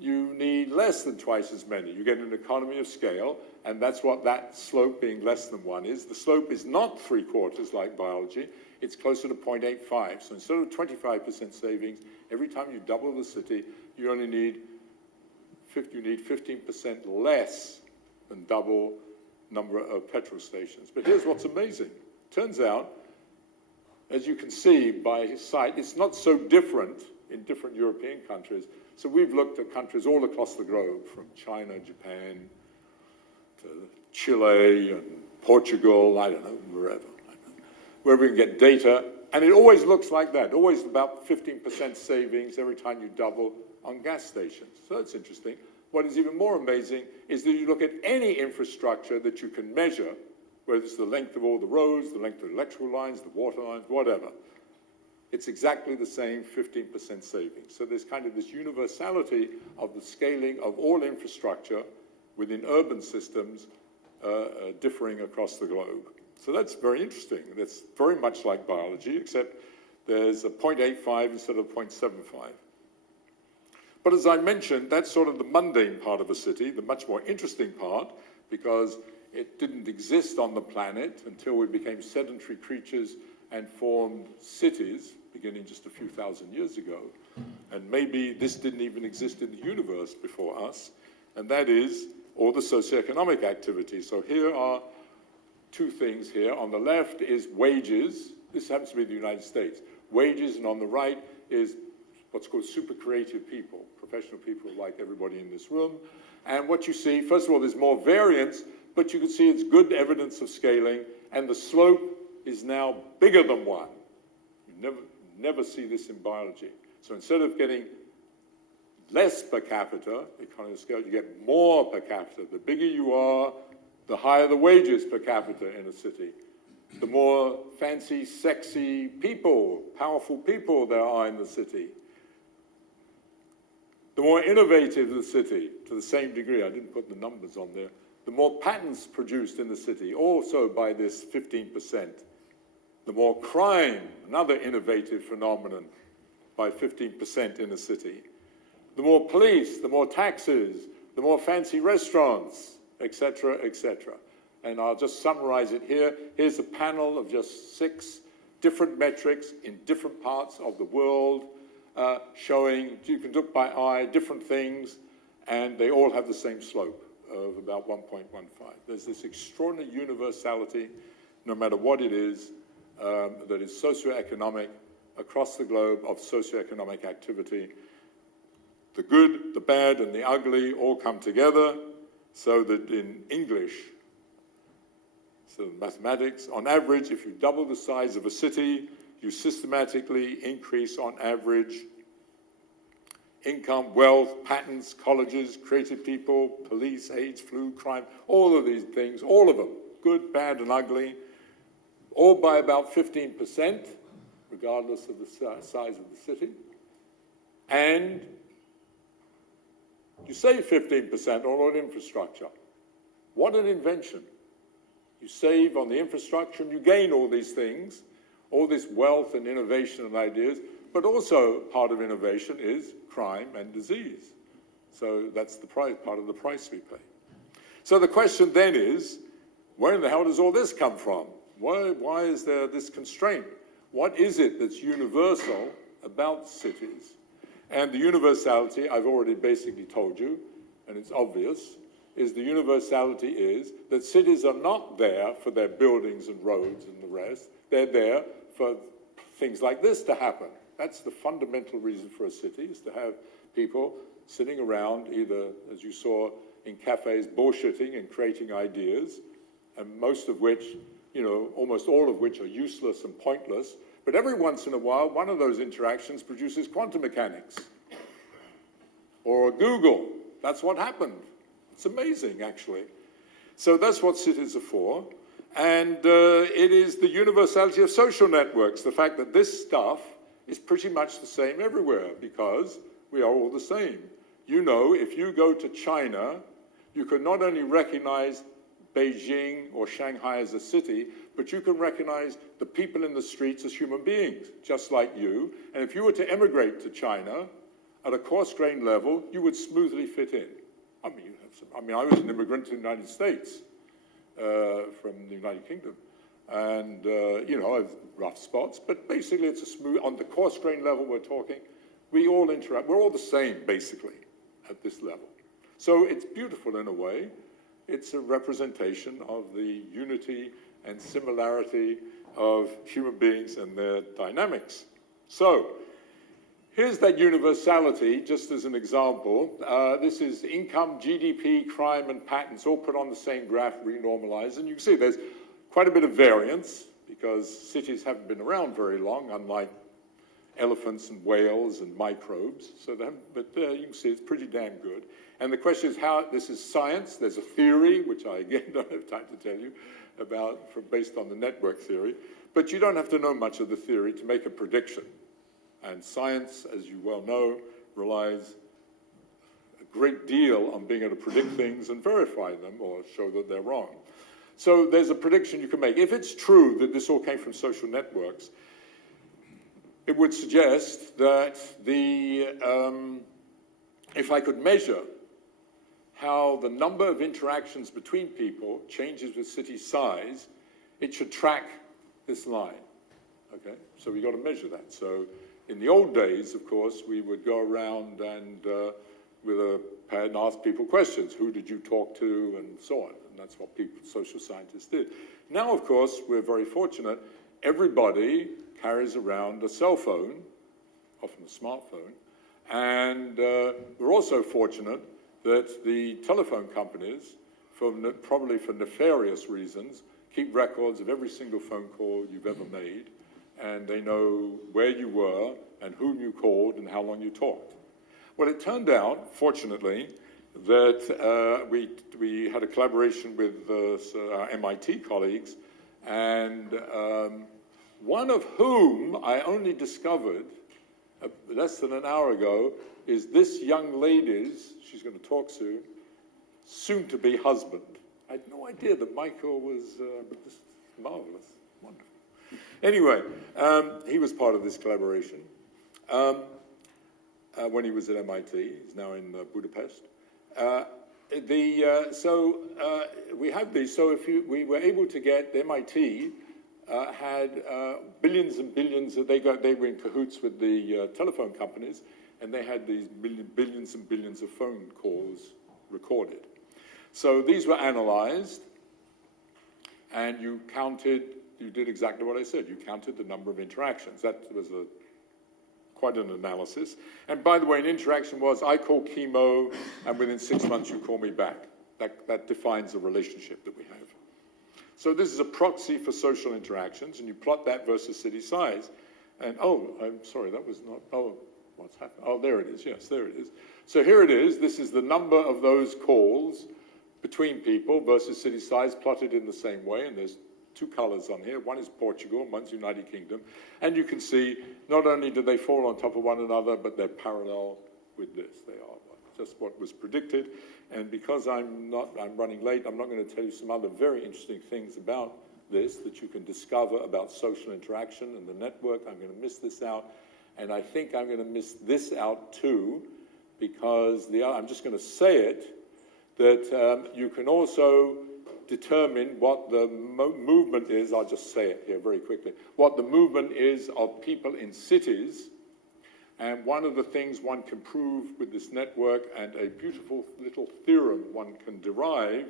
You need less than twice as many. You get an economy of scale, and that's what that slope being less than 1 is. The slope is not 3/4 like biology. It's closer to 0.85. So instead of 25% savings, every time you double the city, you only need 15% less than double number of petrol stations. But here's what's amazing. Turns out, as you can see by sight, it's not so different in different European countries. So we've looked at countries all across the globe, from China, Japan, to Chile and Portugal, I don't know, wherever we can get data. And it always looks like that, always about 15% savings every time you double on gas stations. So that's interesting. What is even more amazing is that you look at any infrastructure that you can measure, whether it's the length of all the roads, the length of the electrical lines, the water lines, whatever. It's exactly the same 15% savings. So there's kind of this universality of the scaling of all infrastructure within urban systems differing across the globe. So that's very interesting. That's very much like biology, except there's a 0.85 instead of 0.75. But as I mentioned, that's sort of the mundane part of a city, the much more interesting part, because it didn't exist on the planet until we became sedentary creatures and formed cities, beginning just a few thousand years ago. And maybe this didn't even exist in the universe before us, and that is all the socioeconomic activity. So here are two things here. On the left is wages. This happens to be the United States. Wages, and on the right is what's called super creative people, professional people like everybody in this room. And what you see, first of all, there's more variance, but you can see it's good evidence of scaling, and the slope is now bigger than 1. You never see this in biology. So instead of getting less per capita, economy of scale, you get more per capita. The bigger you are, the higher the wages per capita in a city. The more fancy, sexy people, powerful people there are in the city. The more innovative the city, to the same degree, I didn't put the numbers on there, the more patents produced in the city, also by this 15%. The more crime, another innovative phenomenon, by 15% in a city. The more police, the more taxes, the more fancy restaurants, etc., etc. And I'll just summarize it here. Here's a panel of just 6 different metrics in different parts of the world, showing, you can look by eye, different things, and they all have the same slope of about 1.15. There's this extraordinary universality, no matter what it is, that is socioeconomic across the globe of socioeconomic activity. The good, the bad, and the ugly all come together, so that in English, so mathematics, on average, if you double the size of a city, you systematically increase on average income, wealth, patents, colleges, creative people, police, AIDS, flu, crime, all of these things, all of them, good, bad, and ugly, all by about 15%, regardless of the size of the city. And you save 15% on all infrastructure. What an invention. You save on the infrastructure and you gain all these things, all this wealth and innovation and ideas, but also part of innovation is crime and disease. So that's the price, part of the price we pay. So the question then is, where in the hell does all this come from? Why is there this constraint? What is it that's universal about cities? And the universality, I've already basically told you, and it's obvious, is the universality is that cities are not there for their buildings and roads and the rest. They're there for things like this to happen. That's the fundamental reason for a city, is to have people sitting around, either, as you saw, in cafes, bullshitting and creating ideas, and most of which, you know, almost all of which are useless and pointless. But every once in a while, one of those interactions produces quantum mechanics. Or Google. That's what happened. It's amazing, actually. So that's what cities are for. And it is the universality of social networks, the fact that this stuff is pretty much the same everywhere, because we are all the same. You know, if you go to China, you can not only recognize Beijing or Shanghai as a city, but you can recognize the people in the streets as human beings, just like you. And if you were to emigrate to China, at a coarse-grained level, you would smoothly fit in. I mean, I was an immigrant to the United States from the United Kingdom. And, you know, I have rough spots, but basically it's a smooth, on the coarse-grained level we're talking, we all interact, we're all the same, basically, at this level. So it's beautiful in a way. It's a representation of the unity and similarity of human beings and their dynamics. So, here's that universality, just as an example. This is income, GDP, crime, and patents, all put on the same graph, renormalized. And you can see there's quite a bit of variance, because cities haven't been around very long, unlike elephants and whales and microbes. So but there you can see it's pretty damn good. And the question is how, this is science, there's a theory, which I again don't have time to tell you about, based on the network theory, but you don't have to know much of the theory to make a prediction. And science, as you well know, relies a great deal on being able to predict things and verify them or show that they're wrong. So there's a prediction you can make. If it's true that this all came from social networks, it would suggest that if I could measure how the number of interactions between people changes with city size, it should track this line, okay? So we got to measure that. So in the old days, of course, we would go around and with a pad and ask people questions. Who did you talk to, and so on. And that's what social scientists did. Now, of course, we're very fortunate. Everybody carries around a cell phone, often a smartphone, and we're also fortunate that the telephone companies, probably for nefarious reasons, keep records of every single phone call you've ever made, and they know where you were and whom you called and how long you talked. Well, it turned out, fortunately, that we had a collaboration with our MIT colleagues, and one of whom I only discovered less than an hour ago is this young lady's, she's going to talk soon-to-be husband. I had no idea that Michael was this marvelous, wonderful. Anyway, he was part of this collaboration when he was at MIT. He's now in Budapest. We have these. So we were able to get MIT had billions and billions. They were in cahoots with the telephone companies, and they had these billions and billions of phone calls recorded. So these were analyzed, and you did exactly what I said. You counted the number of interactions. That was quite an analysis. And by the way, an interaction was, I call Kimmo, and within 6 months you call me back. That defines the relationship that we have. So this is a proxy for social interactions, and you plot that versus city size. And, oh, I'm sorry, that was not, oh, what's happened? Oh, there it is, yes, there it is. So here it is. This is the number of those calls between people versus city size plotted in the same way, and there's two colors on here. One is Portugal, and one's United Kingdom. And you can see not only do they fall on top of one another, but they're parallel with this. They are just what was predicted. And because I'm running late, I'm not going to tell you some other very interesting things about this that you can discover about social interaction and the network. I'm going to miss this out. And I think I'm going to miss this out too, because I'm just going to say it, that you can also determine what the movement is. I'll just say it here very quickly. What the movement is of people in cities. And one of the things one can prove with this network, and a beautiful little theorem one can derive,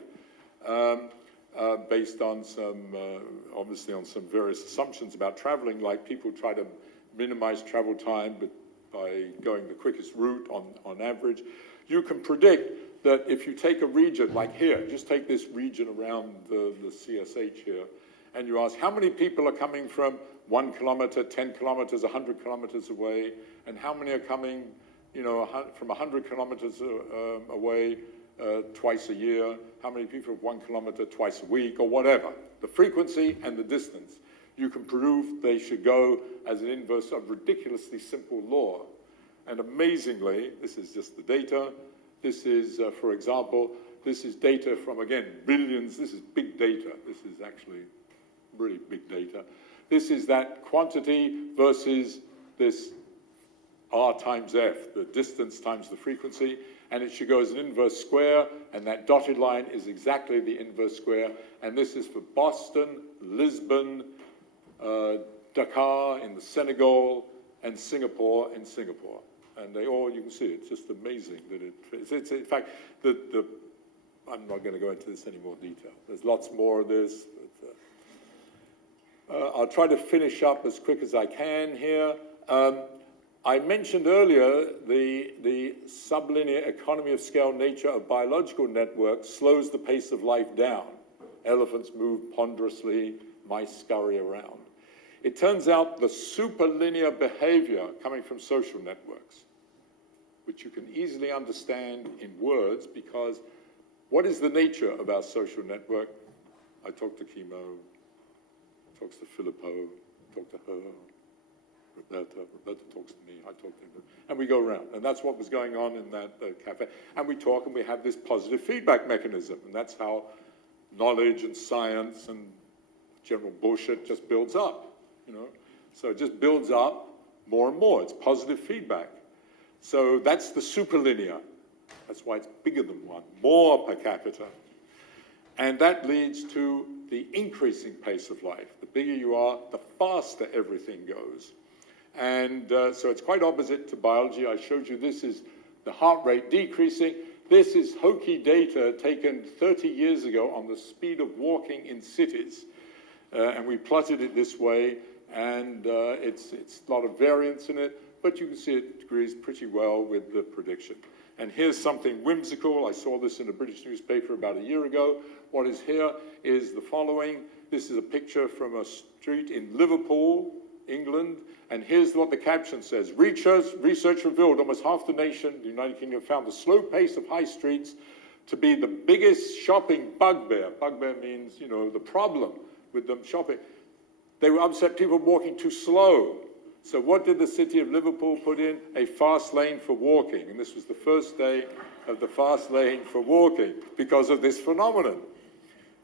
based on some, obviously on some various assumptions about traveling, like people try to minimize travel time by going the quickest route on average. You can predict that if you take a region like here, just take this region around the CSH here, and you ask how many people are coming from 1 kilometer, 10 kilometers, 100 kilometers away, and how many are coming, from 100 kilometers away twice a year, how many people from 1 kilometer twice a week, or whatever, the frequency and the distance. You can prove they should go as an inverse of ridiculously simple law. And amazingly, this is just the data. This is, for example, this is data from, again, billions. This is big data. This is actually really big data. This is that quantity versus this R times F, the distance times the frequency, and it should go as an inverse square, and that dotted line is exactly the inverse square, and this is for Boston, Lisbon, Dakar in the Senegal, and Singapore in Singapore. And they all, you can see, it's just amazing that it's in fact, I'm not going to go into this any more detail. There's lots more of this. But, I'll try to finish up as quick as I can here. I mentioned earlier the sublinear economy of scale nature of biological networks slows the pace of life down. Elephants move ponderously, mice scurry around. It turns out the superlinear behavior coming from social networks, which you can easily understand in words, because what is the nature of our social network? I talk to Kimmo, talks to Filippo, talk to her, Roberta talks to me, I talk to him, and we go around. And that's what was going on in that cafe. And we talk and we have this positive feedback mechanism, and that's how knowledge and science and general bullshit just builds up, you know. So it just builds up more and more. It's positive feedback. So that's the superlinear. That's why it's bigger than one, more per capita. And that leads to the increasing pace of life. The bigger you are, the faster everything goes. And so it's quite opposite to biology. I showed you this is the heart rate decreasing. This is hokey data taken 30 years ago on the speed of walking in cities. And we plotted it this way, and it's a lot of variance in it, but you can see it agrees pretty well with the prediction. And here's something whimsical. I saw this in a British newspaper about a year ago. What is here is the following. This is a picture from a street in Liverpool, England, and here's what the caption says. Research revealed almost half the nation, the United Kingdom, found the slow pace of high streets to be the biggest shopping bugbear. Bugbear means, you know, the problem with them shopping. They were upset people walking too slow. So what did the city of Liverpool put in? A fast lane for walking. And this was the first day of the fast lane for walking because of this phenomenon.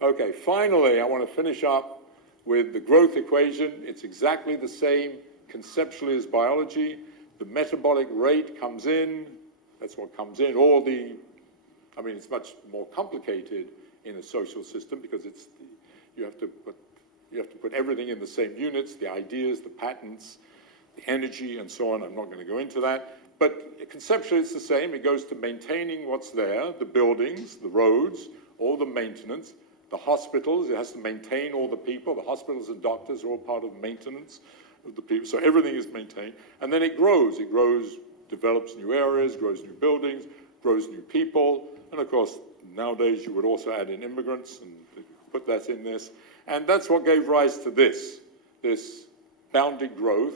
Okay, finally, I want to finish up with the growth equation. It's exactly the same conceptually as biology. The metabolic rate comes in. That's what comes in. It's much more complicated in a social system because you have to put everything in the same units, the ideas, the patterns, the energy, and so on. I'm not going to go into that. But conceptually, it's the same. It goes to maintaining what's there, the buildings, the roads, all the maintenance, the hospitals. It has to maintain all the people. The hospitals and doctors are all part of maintenance of the people. So everything is maintained. And then it grows. It grows, develops new areas, grows new buildings, grows new people. And of course, nowadays you would also add in immigrants and put that in this. And that's what gave rise to this bounded growth,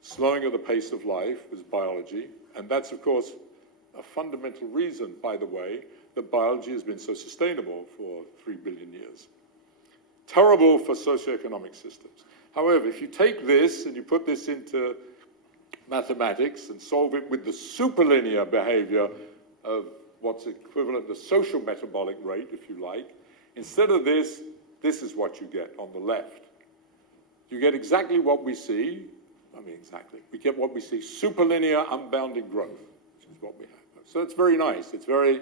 slowing of the pace of life is biology. And that's, of course, a fundamental reason, by the way, that biology has been so sustainable for 3 billion years. Terrible for socioeconomic systems. However, if you take this and you put this into mathematics and solve it with the superlinear behavior of what's equivalent to social metabolic rate, if you like, instead of this is what you get on the left. You get exactly what we see. We get what we see, superlinear, unbounded growth, which is what we have. So it's very nice. It's very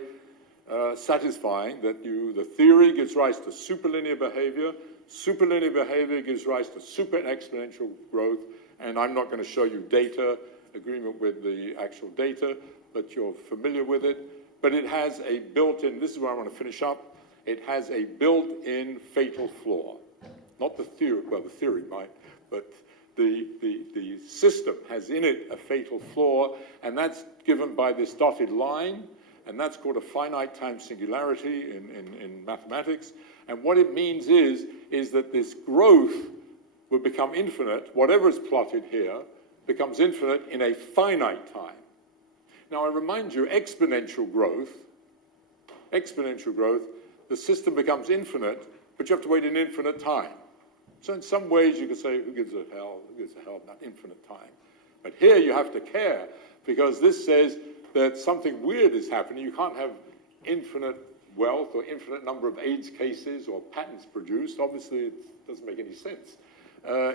satisfying that the theory gives rise to superlinear behavior gives rise to super exponential growth, and I'm not going to show you agreement with the actual data, but you're familiar with it. But it has a built-in, this is where I want to finish up, it has a built-in fatal flaw. Not the theory, well, the theory might, but the system has in it a fatal flaw, and that's given by this dotted line, and that's called a finite time singularity in mathematics. And what it means is that this growth will become infinite. Whatever is plotted here becomes infinite in a finite time. Now, I remind you, exponential growth, the system becomes infinite, but you have to wait an infinite time. So in some ways, you could say, who gives a hell about infinite time? But here you have to care, because this says that something weird is happening. You can't have infinite wealth or infinite number of AIDS cases or patents produced. Obviously, it doesn't make any sense.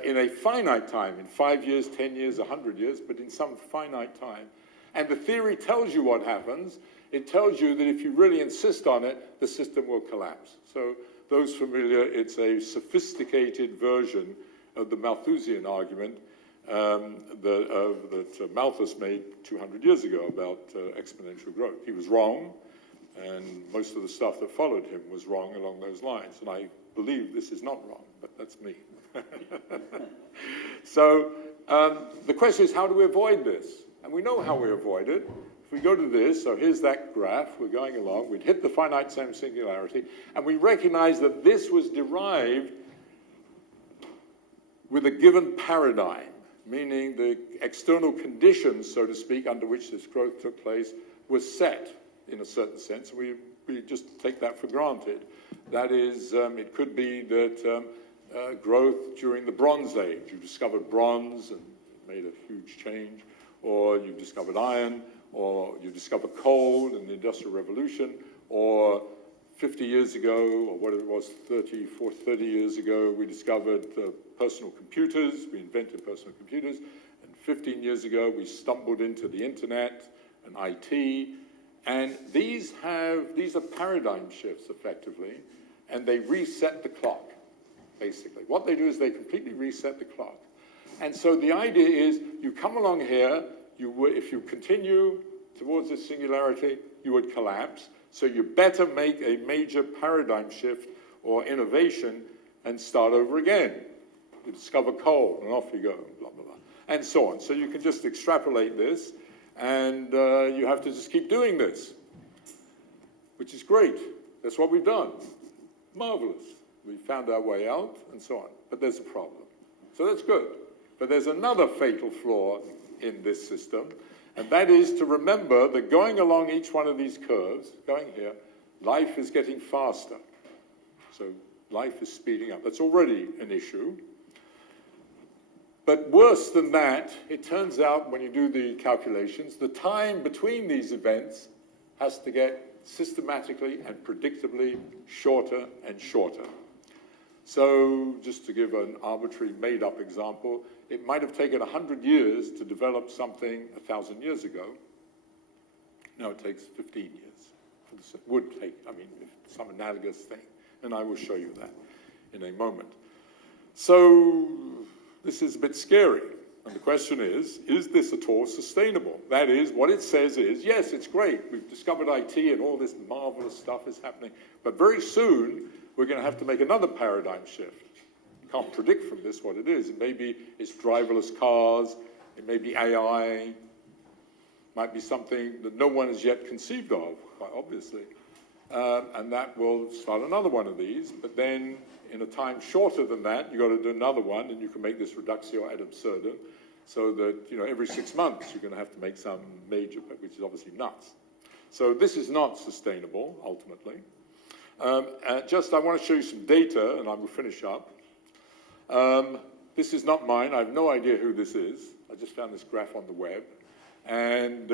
In a finite time, in 5 years, 10 years, 100 years, but in some finite time. And the theory tells you what happens. It tells you that if you really insist on it, the system will collapse. So those familiar, it's a sophisticated version of the Malthusian argument that Malthus made 200 years ago about exponential growth. He was wrong, and most of the stuff that followed him was wrong along those lines. And I believe this is not wrong, but that's me. So the question is, how do we avoid this? And we know how we avoid it. If we go to this, so here's that graph, we're going along, we'd hit the finite time singularity, and we recognize that this was derived with a given paradigm, meaning the external conditions, so to speak, under which this growth took place, was set in a certain sense. We just take that for granted. That is, it could be that growth during the Bronze Age, you discovered bronze and it made a huge change, or you discovered iron, or you discovered coal in the Industrial Revolution, or 50 years ago, or what it was, 30 years ago, we discovered personal computers, we invented personal computers, and 15 years ago we stumbled into the internet and IT, and these are paradigm shifts effectively, and they reset the clock, basically. What they do is they completely reset the clock. And so the idea is you come along here, if you continue towards this singularity, you would collapse. So you better make a major paradigm shift or innovation and start over again. You discover coal, and off you go, blah, blah, blah, and so on. So you can just extrapolate this, and you have to just keep doing this, which is great. That's what we've done. Marvelous. We found our way out, and so on. But there's a problem. So that's good. But there's another fatal flaw in this system, and that is to remember that going along each one of these curves, going here, life is getting faster. So life is speeding up. That's already an issue. But worse than that, it turns out when you do the calculations, the time between these events has to get systematically and predictably shorter and shorter. So just to give an arbitrary made-up example, it might have taken 100 years to develop something 1,000 years ago. Now it takes 15 years. It would take, some analogous thing, and I will show you that in a moment. So this is a bit scary, and the question is this at all sustainable? That is, what it says is, yes, it's great, we've discovered IT and all this marvelous stuff is happening, but very soon we're going to have to make another paradigm shift. You can't predict from this what it is. It may be it's driverless cars, it may be AI, might be something that no one has yet conceived of, quite obviously. And that will start another one of these, but then in a time shorter than that, you've got to do another one, and you can make this reductio ad absurdum, so that every 6 months you're going to have to make some major, which is obviously nuts. So this is not sustainable, ultimately. I want to show you some data, and I will finish up. This is not mine. I have no idea who this is. I just found this graph on the web, and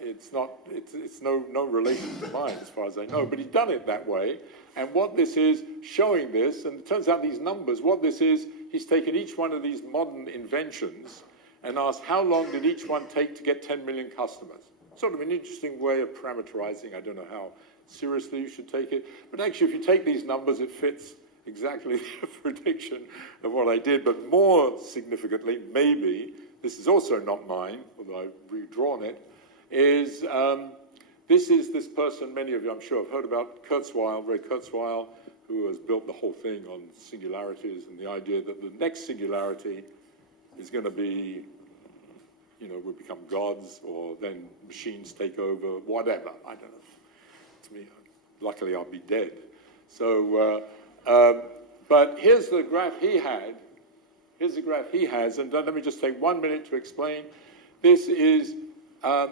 it's no relation to mine as far as I know, but he's done it that way. And what this is showing this, and it turns out these numbers, what this is, he's taken each one of these modern inventions and asked how long did each one take to get 10 million customers. Sort of an interesting way of parameterizing. I don't know how seriously you should take it, but actually if you take these numbers, it fits exactly the prediction of what I did, but more significantly, maybe, this is also not mine, although I've redrawn it, is this is this person many of you I'm sure have heard about, Kurzweil, Ray Kurzweil, who has built the whole thing on singularities and the idea that the next singularity is going to be, we become gods, or then machines take over, whatever, I don't know. To me, luckily I'll be dead. So, but here's the graph he had. Here's the graph he has, and let me just take 1 minute to explain. This is how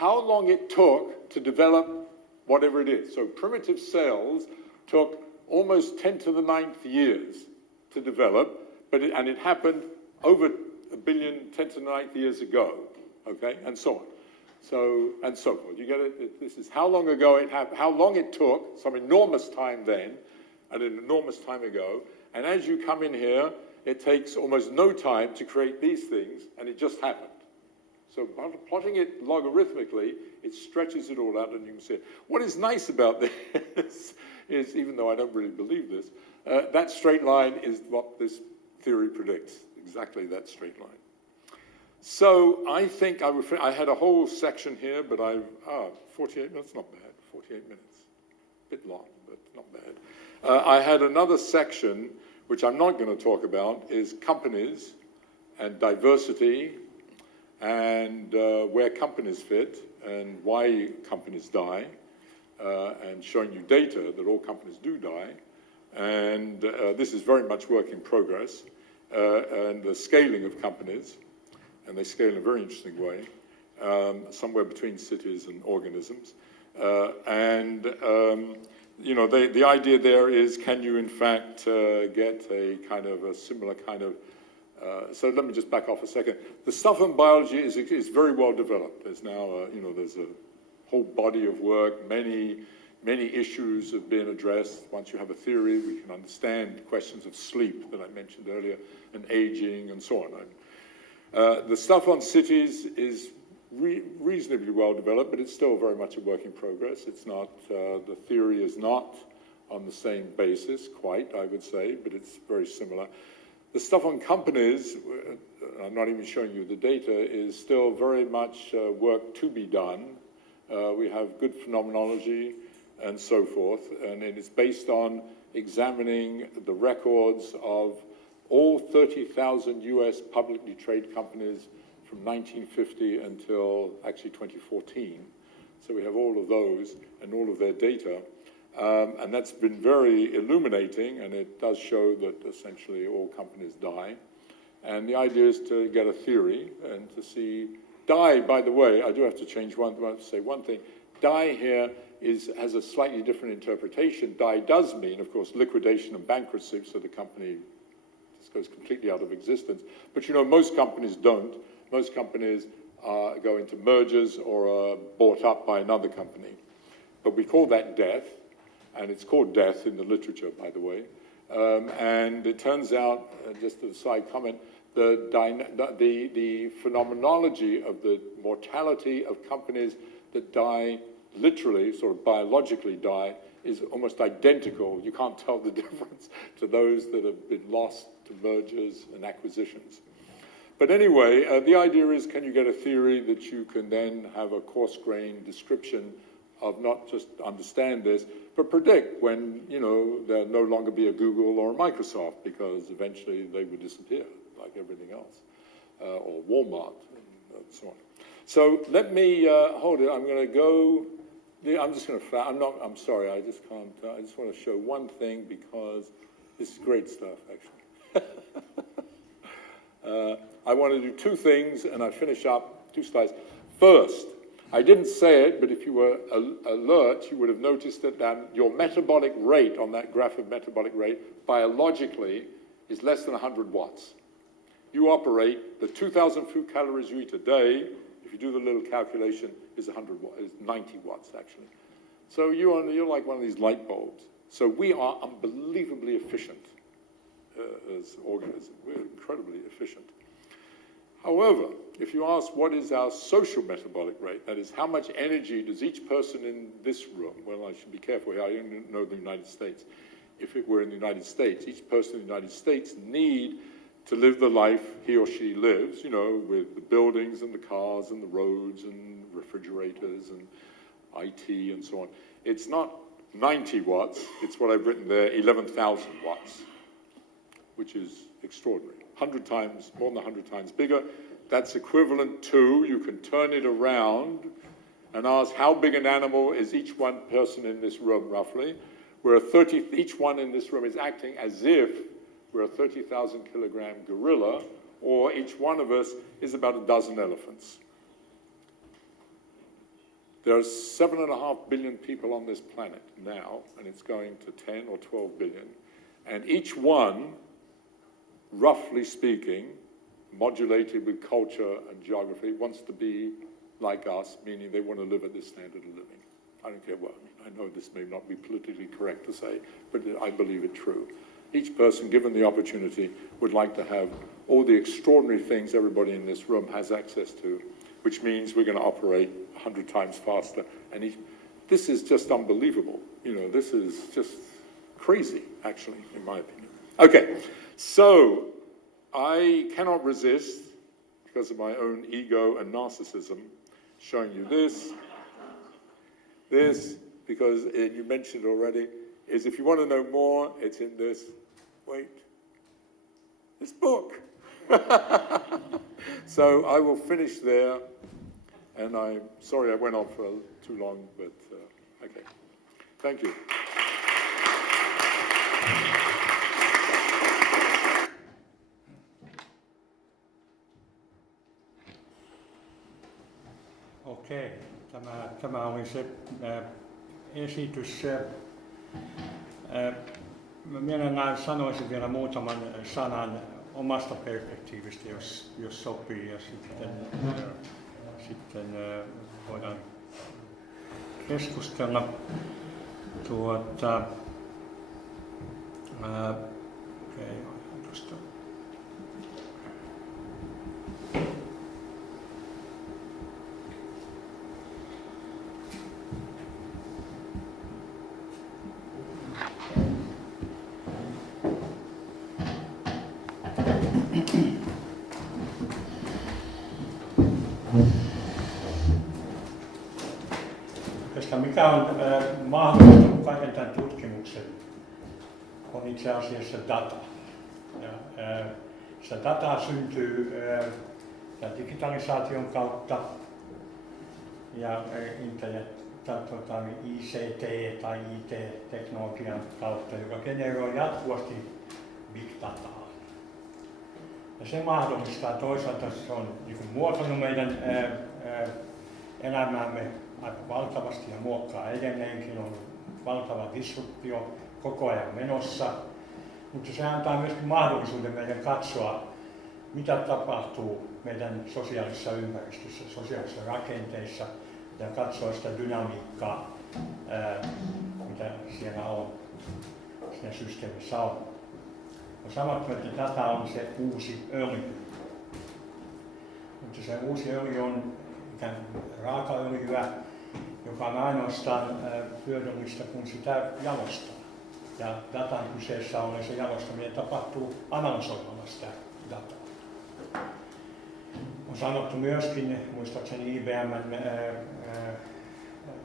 long it took to develop whatever it is. So primitive cells took almost 10 to the 9th years to develop, and it happened over 1 billion, 10 to the 9th years ago, okay, and so on. So, and so forth. You get it? This is how long ago it happened, how long it took, some enormous time then, and an enormous time ago, and as you come in here, it takes almost no time to create these things, and it just happened. So plotting it logarithmically, it stretches it all out, and you can see it. What is nice about this is, even though I don't really believe this, that straight line is what this theory predicts, exactly that straight line. So I think I had a whole section here, but 48 minutes, not bad, 48 minutes. A bit long, but not bad. I had another section, which I'm not going to talk about, is companies and diversity and where companies fit and why companies die, and showing you data that all companies do die, And this is very much work in progress. And the scaling of companies, and they scale in a very interesting way, somewhere between cities and organisms. You know, the idea there is, can you in fact get a kind of a similar kind of, so let me just back off a second. The stuff on biology is very well developed. There's now, you know, there's a whole body of work, many issues have been addressed. Once you have a theory, we can understand questions of sleep that I mentioned earlier, and aging, and so on. The stuff on cities is reasonably well developed, but it's still very much a work in progress. It's not, the theory is not on the same basis, quite, I would say, but it's very similar. The stuff on companies, I'm not even showing you the data, is still very much work to be done. We have good phenomenology and so forth, and it's based on examining the records of all 30,000 US publicly traded companies from 1950 until actually 2014. So we have all of those and all of their data. And that's been very illuminating, and it does show that essentially all companies die. And the idea is to get a theory and to see, die, by the way, I do have to say one thing. Die here has a slightly different interpretation. Die does mean, of course, liquidation and bankruptcy, so the company just goes completely out of existence. But you know, most companies don't. Most companies go into mergers or are bought up by another company. But we call that death, and it's called death in the literature, by the way. And it turns out, just as a side comment, the phenomenology of the mortality of companies that die, literally, sort of biologically die, is almost identical. You can't tell the difference to those that have been lost to mergers and acquisitions. But anyway, the idea is, can you get a theory that you can then have a coarse-grained description of not just understand this, but predict when, you know, there'll no longer be a Google or a Microsoft, because eventually they would disappear, like everything else, or Walmart, and so on. So let me hold it. I'm going to go. I'm just going to. I'm sorry. I just can't. I just want to show one thing, because this is great stuff, actually. I want to do two things, and I finish up 2 slides. First, I didn't say it, but if you were alert, you would have noticed that your metabolic rate on that graph of metabolic rate, biologically, is less than 100 watts. You operate, the 2,000 food calories you eat a day, if you do the little calculation, is 90 watts, actually. So you're like one of these light bulbs. So we are unbelievably efficient as organisms. We're incredibly efficient. However, if you ask what is our social metabolic rate, that is, how much energy does each person in this room, well, I should be careful here, I don't know the United States. If it were in the United States, each person in the United States need to live the life he or she lives, you know, with the buildings and the cars and the roads and refrigerators and IT and so on. It's not 90 watts, it's what I've written there, 11,000 watts, which is extraordinary. 100 times, more than 100 times bigger. That's equivalent to, you can turn it around and ask how big an animal is each one person in this room, roughly. Each one in this room is acting as if we're a 30,000 kilogram gorilla, or each one of us is about a dozen elephants. There are 7.5 billion people on this planet now, and it's going to 10 or 12 billion. And each one, roughly speaking, modulated with culture and geography, wants to be like us, meaning they want to live at this standard of living. I don't care what, I know this may not be politically correct to say, but I believe it true. Each person, given the opportunity, would like to have all the extraordinary things everybody in this room has access to, which means we're going to operate 100 times faster. And this is just unbelievable. You know, this is just crazy, actually, in my opinion. Okay, so I cannot resist, because of my own ego and narcissism, showing you this, because you mentioned already, is if you want to know more, it's in this, this book. So I will finish there, and I'm sorry I went on for too long, but okay. Thank you. Okei, tämä oli se esitys. Mä mielellään sanoisin vielä muutaman sanan omasta perspektiivistä, jos sopii, ja sitten voidaan keskustella. Mikä on mahdollistanut kaiken tämän tutkimuksen, on itse asiassa data. Sitä dataa syntyy digitalisaation kautta ja ICT tai IT-teknologian kautta, joka generoi jatkuvasti big dataa. Ja se mahdollistaa toisaalta, se on muokannut meidän elämäämme aika valtavasti ja muokkaa edelleenkin, on valtava disruptio koko ajan menossa, mutta se antaa myöskin mahdollisuuden meidän katsoa, mitä tapahtuu meidän sosiaalisessa ympäristössä, sosiaalisissa rakenteissa ja katsoa sitä dynamiikkaa, mitä siellä on, siinä systeemissä on. On sanottu, että data on se uusi öljy, mutta se uusi öljy on ikään kuin raakaöljyä, joka on ainoastaan hyödyllistä, kun sitä jalostaa. Ja datan kyseessä on, se jalostaminen tapahtuu analysoimalla sitä dataa. On sanottu myöskin, muistaakseni IBM:n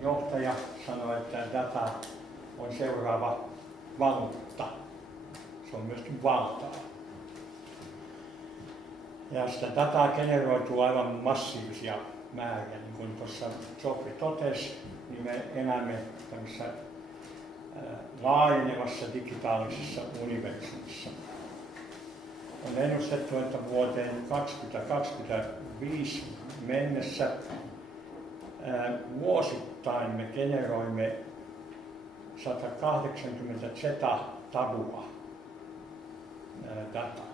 johtaja sanoi, että data on seuraava valuutta. Se on myöskin valtaa. Ja sitä dataa generoituu aivan massiivisia määriä. Niin kuin tuossa Geoffrey totesi, niin me elämme tämmöisessä laajenevassa digitaalisessa universumissa. On ennustettu, että vuoteen 2025 mennessä vuosittain me generoimme 180 zettatabua dataa.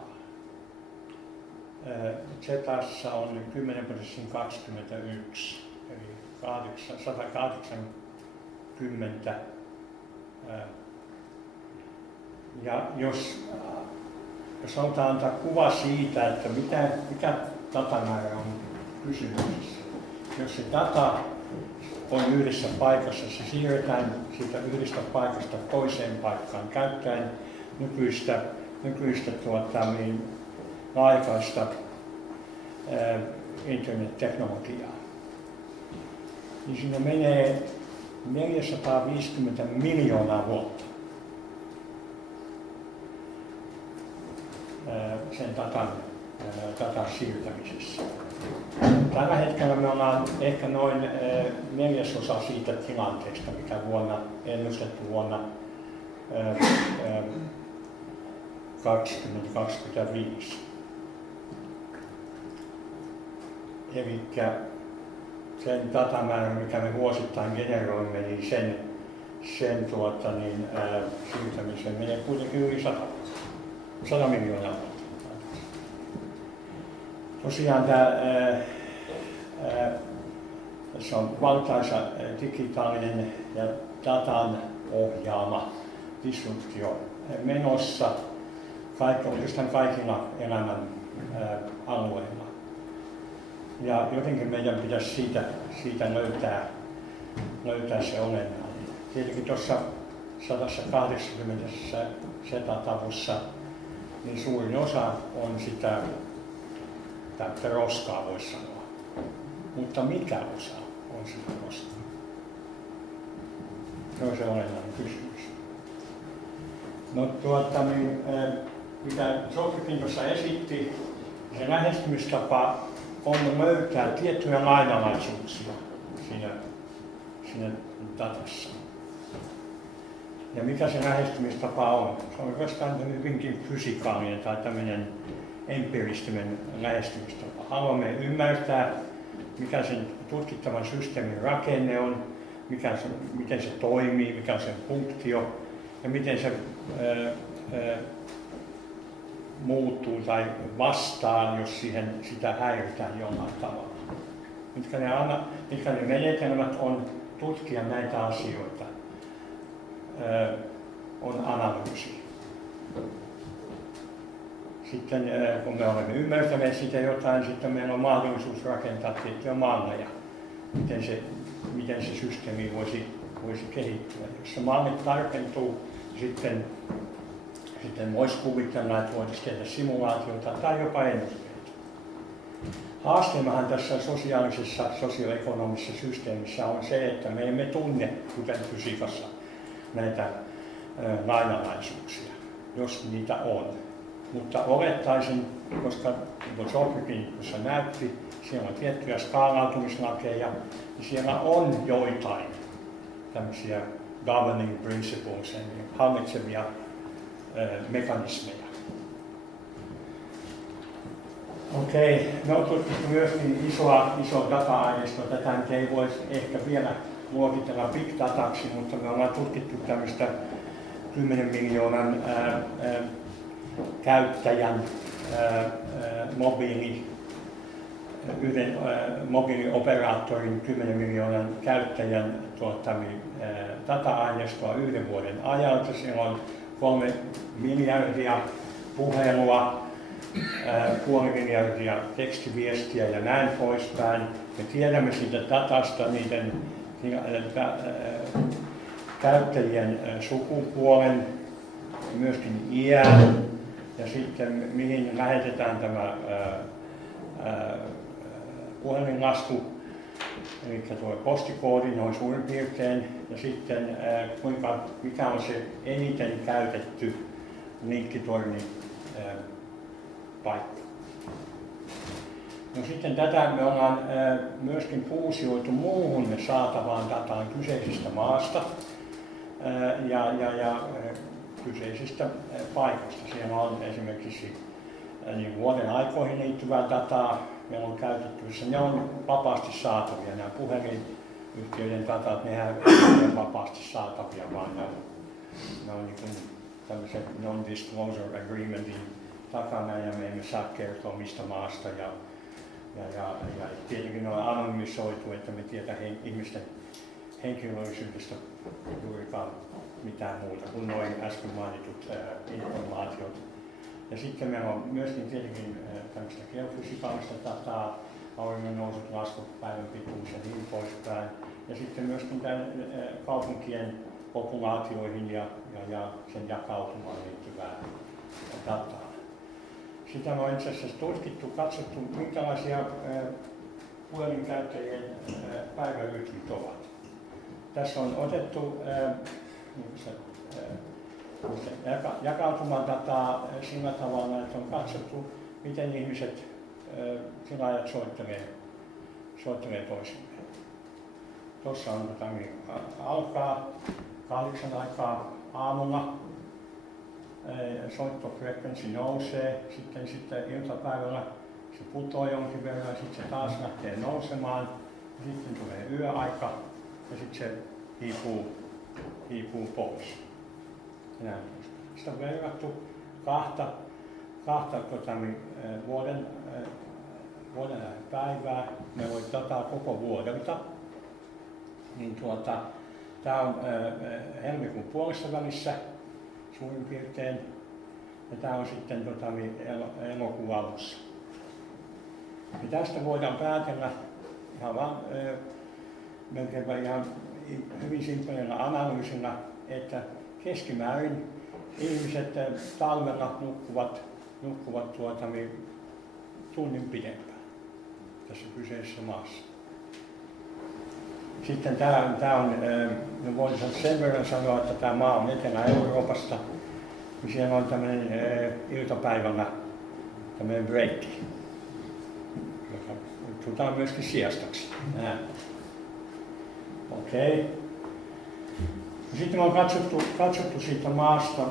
Zetassa on 10⁻21, eli 180. Ja jos halutaan antaa kuva siitä, että mikä datamäärä on kysymyksessä. Jos se data on yhdessä paikassa, se siirretään siitä yhdestä paikasta toiseen paikkaan käyttäen nykyistä laajakaista internetteknologiaa. Niin siinä menee 450 miljoonaa vuotta sen datan siirtämisessä. Tällä hetkellä me ollaan ehkä noin 1/4 siitä tilanteesta, mikä ennustettu vuonna 2025. Eli sen datamäärän, mikä me vuosittain generoimme, niin sen siirtämiseen menee kuitenkin yli 100 miljoonaa vuotta. Tosiaan tässä on valtaisa digitaalinen ja datan ohjaama disruptio menossa oikeastaan kaikilla elämän alueilla. Ja jotenkin meidän pitäisi siitä löytää se olennainen. Tietenkin tuossa 180 zetatavussa niin suurin osa on sitä täyttä roskaa, voisi sanoa. Mutta mikä osa on sitä roskaa? Se on se olennainen kysymys. No, mitä Geoffrey tuossa esitti, se lähestymistapa on löytää tiettyjä lainalaisuuksia siinä datassa. Ja mikä se lähestymistapa on? Se on oikeastaan hyvinkin fysikaalinen tai tämmöinen empiiristinen lähestymistapa. Haluamme ymmärtää, mikä sen tutkittavan systeemin rakenne on, miten se toimii, mikä on sen funktio ja miten se muuttuu tai vastaa, jos sitä häiritään jollain tavalla. Mitkä ne menetelmät on tutkia näitä asioita? On analyysi. Sitten kun me olemme ymmärtäneet sitä jotain, sitten meillä on mahdollisuus rakentaa tiettyjä malleja, miten se systeemi voisi kehittyä. Jos se malli tarkentuu, sitten voisi kuvitella, että voitaisiin tehdä simulaatioita tai jopa ennusteita. Haasteemahan tässä sosiaalisessa, sosioekonomisessa systeemissä on se, että me emme tunne, kuten fysiikassa, näitä lainalaisuuksia, jos niitä on. Mutta olettaisin, koska Geoffreykin tuossa näytti, siellä on tiettyjä skaalautumislakeja, niin siellä on joitain tämmöisiä governing principles, eli hallitsevia mekanismeja. Okei, me on tutkittu myöskin isoa data-aineistoa. Tätä nyt ei voisi ehkä vielä luokitella big dataksi, mutta me ollaan tutkittu tämmöistä 10 miljoonan käyttäjän yhden mobiilioperaattorin 10 miljoonan käyttäjän data-aineistoa 1 vuoden ajalta. Siellä on 3 miljardia puhelua, 0,5 miljardia tekstiviestiä ja näin poispäin. Me tiedämme siitä datasta niiden käyttäjien sukupuolen, myöskin iän ja sitten mihin lähetetään tämä puhelinlasku, eli tuo postikoodi noin suurin piirtein, ja sitten mikä on se eniten käytetty linkkitorni paikka. No sitten tätä me ollaan myöskin fuusioitu muuhun saatavaan dataan kyseisestä maasta ja kyseisistä paikoista. Siellä on esimerkiksi niin vuoden aikoihin liittyvää dataa meillä on käytettävissä. Ne on vapaasti saatavia. Nämä puhelinyhtiöiden datat, nehän eivät ole vapaasti saatavia, vaan ne on niin kuin tämmöisen non-disclosure agreementin takana ja me emme saa kertoa mistä maasta. Ja tietenkin ne on anonymisoitu, että me tiedä ihmisten henkilöllisyydestä juurikaan mitään muuta kuin noin äsken mainitut informaatiot. Ja sitten meillä on myöskin tietenkin tämmöistä geofysikaalista dataa, auringon nousut, laskut, päivän pituus ja niin poispäin. Ja sitten myöskin kaupunkien populaatioihin ja sen jakautumaan liittyvää dataa. Sitä on itse asiassa tutkittu, katsottu, minkälaisia puhelinkäyttäjien päivärytmit ovat. Tässä on otettu jakautumadataa sillä tavalla, että on katsottu, miten ihmiset tilaajat soittelee toisilleen. Tuossa on alkaa 8 aikaa aamulla, soittofrekvenssi nousee, sitten iltapäivällä se putoaa jonkin verran, sitten se taas lähtee nousemaan, sitten tulee yöaika ja sitten se hiipuu pois. Sitä on verrattu kahta vuoden päivää, me voi dataa koko vuodelta. Niin tämä on helmikuun puolessa välissä suurin piirtein, ja tämä on sitten elokuun alussa. Ja tästä voidaan päätellä ihan vaan melkeinpä ihan hyvin simppelillä analyysillä, että keskimäärin ihmiset talvella nukkuvat tunnin pidempään tässä kyseisessä maassa. Sitten tämä on, voisin sen verran sanoa, että tämä maa on Etelä-Euroopasta, niin siellä on tämmöinen iltapäivällä tämmöinen breikki, joka kutsutaan myöskin siestaksi. Okei. Sitten me on katsottu siitä maasta,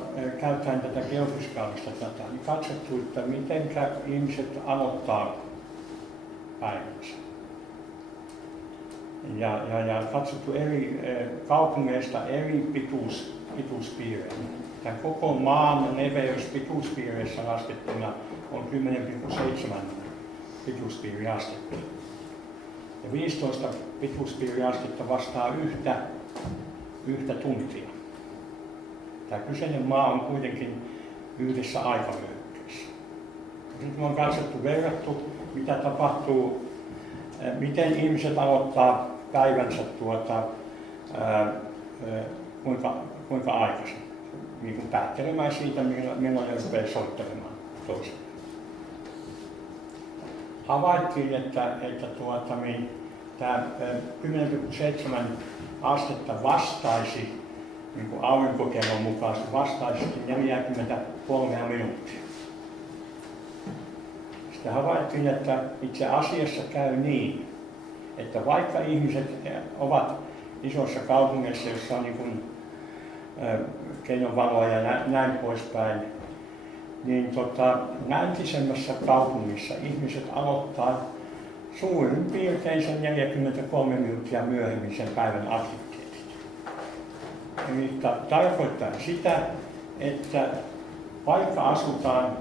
käyttäen tätä geofysikaalista dataa, niin katsottu, että miten ihmiset aloittaa päivänsä. Ja katsottu eri kaupungeista eri pituuspiirejä. Tämän koko maan leveys pituuspiireissä laskettuna on 10,7 pituuspiiriastetta. Ja 15 pituuspiiriastetta vastaa yhtä tuntia. Tämä kyseinen maa on kuitenkin yhdessä aikavyöhykkeessä. Nyt me on verrattu, mitä tapahtuu, miten ihmiset aloittaa päivänsä kuinka aikaisin. Niin kuin päättelemään siitä, milloin ne rupeaa soittelemaan toiselle. Havaittiin, että tämä 10,7 astetta vastaisi, niin kuin aurinkokellon mukaan, vastaisi 43 minuuttia. Sitten havaittiin, että itse asiassa käy niin, että vaikka ihmiset ovat isoissa kaupungeissa, joissa on niin kuin, keinovaloa ja näin poispäin, niin läntisemmässä kaupungissa ihmiset aloittaa suurin piirtein sen 43 minuuttia myöhemmin sen päivän aktiviteetit. Eli tarkoittaa sitä, että vaikka asutaan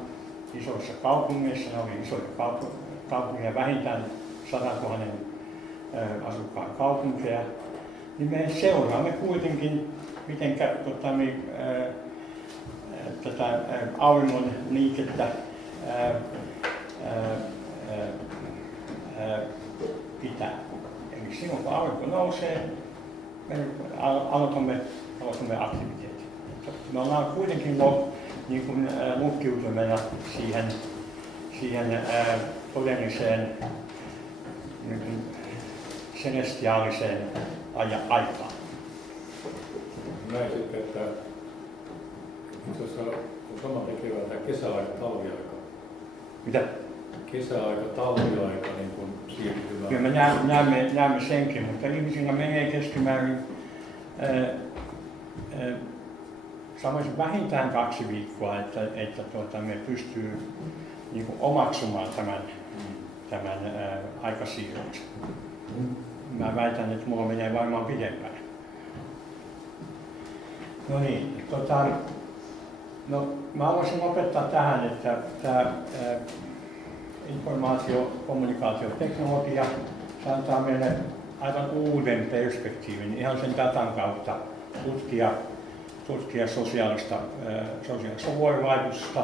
isoissa kaupungeissa, ne oli isoja kaupungeja, vähintään 100 000 asukkaan kaupunkeja, niin me seuraamme kuitenkin, miten tätä auringon liikettä pitää. Eli silloin kun aurinko nousee, me aloitamme aktiviteetin. Me ollaan kuitenkin niin lukkiutuneena siihen todelliseen niin celestiaaliseen aikaan. Näin sitten, että itse asiassa on sama tekevää tämä kesäaika, talviaika. Mitä? Kesäaika, talviaika niin kuin siirtyvää. Kyllä me näemme senkin, mutta ihmisillä menee keskimäärin sanoisin vähintään 2 viikkoa, että me pystyy niin kuin omaksumaan tämän aikasiirroksen. Mä väitän, että mulla menee varmaan pidempään. No niin, mä haluaisin lopettaa tähän, että tämä informaatio-kommunikaatioteknologia antaa meille aivan uuden perspektiivin, ihan sen datan kautta tutkia sosiaalista vuorovaikutusta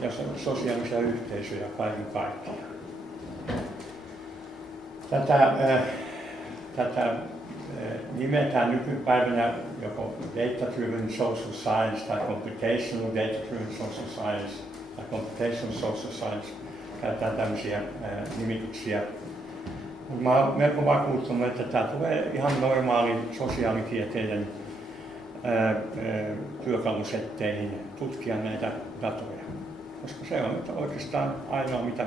ja sosiaalisia yhteisöjä kaiken kaikkiaan. Tätä nimetään nykypäivänä joko data-driven social science tai computational data-driven social science tai computational social science. Käytetään tämmöisiä nimityksiä. Mä olen melko vakuuttunut, että tämä tulee ihan normaalin sosiaalitieteiden työkalusetteihin tutkia näitä datoja. Koska se on oikeastaan ainoa, mitä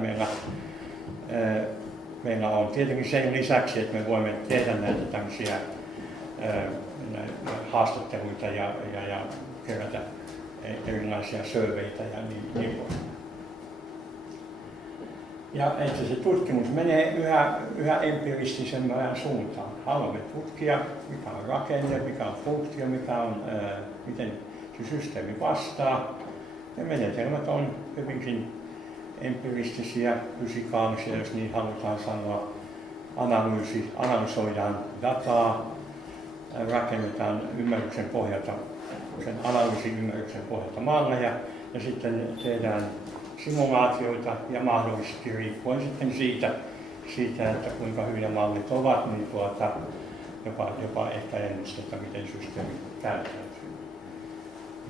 meillä on. Tietenkin sen lisäksi, että me voimme tehdä näitä tämmöisiä haastatteluita ja kerätä erilaisia surveyita ja niin poispäin. Ja että se tutkimus menee yhä empiristisemmään suuntaan. Haluamme tutkia, mikä on rakenne, mikä on funktio, miten se systeemi vastaa. Ja menetelmät on hyvinkin empiristisiä, fysikaalisia, jos niin halutaan sanoa. Analysoidaan dataa, rakennetaan ymmärryksen pohjalta, sen analyysi-ymmärryksen pohjalta malleja ja sitten tehdään simulaatioita ja mahdollisesti riippuen sitten siitä että kuinka hyviä mallit ovat, niin jopa ehkä ennustetaan, miten systeemi käyttäytyy.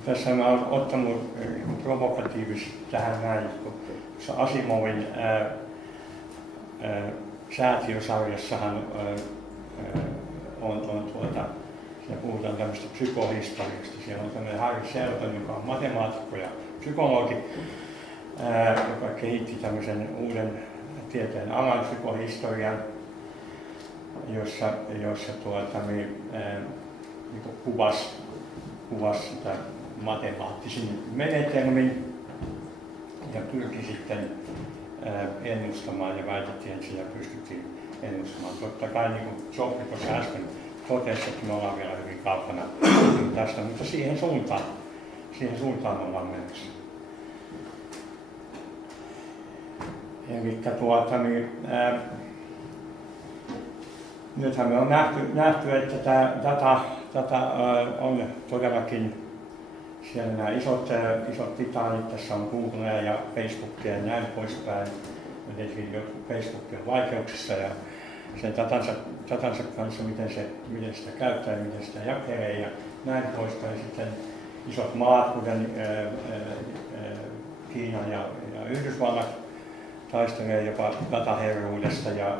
Tässä mä olen ottanut provokatiivisesti tähän näin, koska Asimovin säätiösarjassahan siinä puhutaan tämmöistä psykohistoriasta. Siellä on tämmöinen Kari Kosonen, joka on matemaatikko ja psykologi, joka kehitti tämmöisen uuden tieteen alan psykohistorian, jossa niin kuvasi sitä matemaattisin menetelmin ja pyrki sitten ennustamaan ja väitettiin, että sillä pystyttiin ennustamaan. Totta kai niin kuin Geoffrey tuossa äsken totesi, että me ollaan vielä hyvin kaukana tästä, mutta siihen suuntaan ollaan menossa. Elikkä nythän me on nähty, että tämä data on todellakin siellä nämä isot titaanit, tässä on Googlea ja Facebookia ja näin poispäin. Tietenkin jotkut Facebook on vaikeuksissa ja sen datansa kanssa, miten sitä käyttää ja miten sitä jakelee ja näin poispäin. Sitten isot maat, kuten Kiina ja Yhdysvallat, taistelee jopa dataherruudesta ja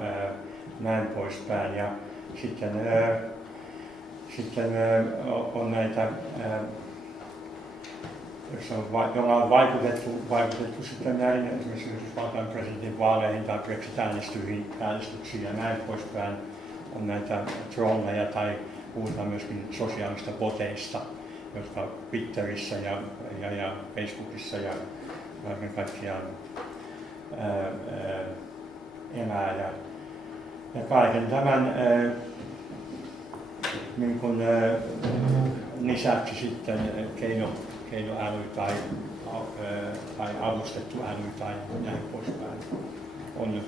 näin poispäin. Ja sitten on näitä, joilla on vaikutettu sitten näin esimerkiksi Yhdysvaltain presidentin vaaleihin tai Brexit-äänestyksiin ja näin poispäin. On näitä trolleja tai puhutaan myöskin sosiaalista boteista, jotka Twitterissä ja Facebookissa ja kaiken kaikkiaan elää. Ja kaiken tämän niin kun, lisäksi sitten keinoäly tai avustettu äly tai näin poispäin on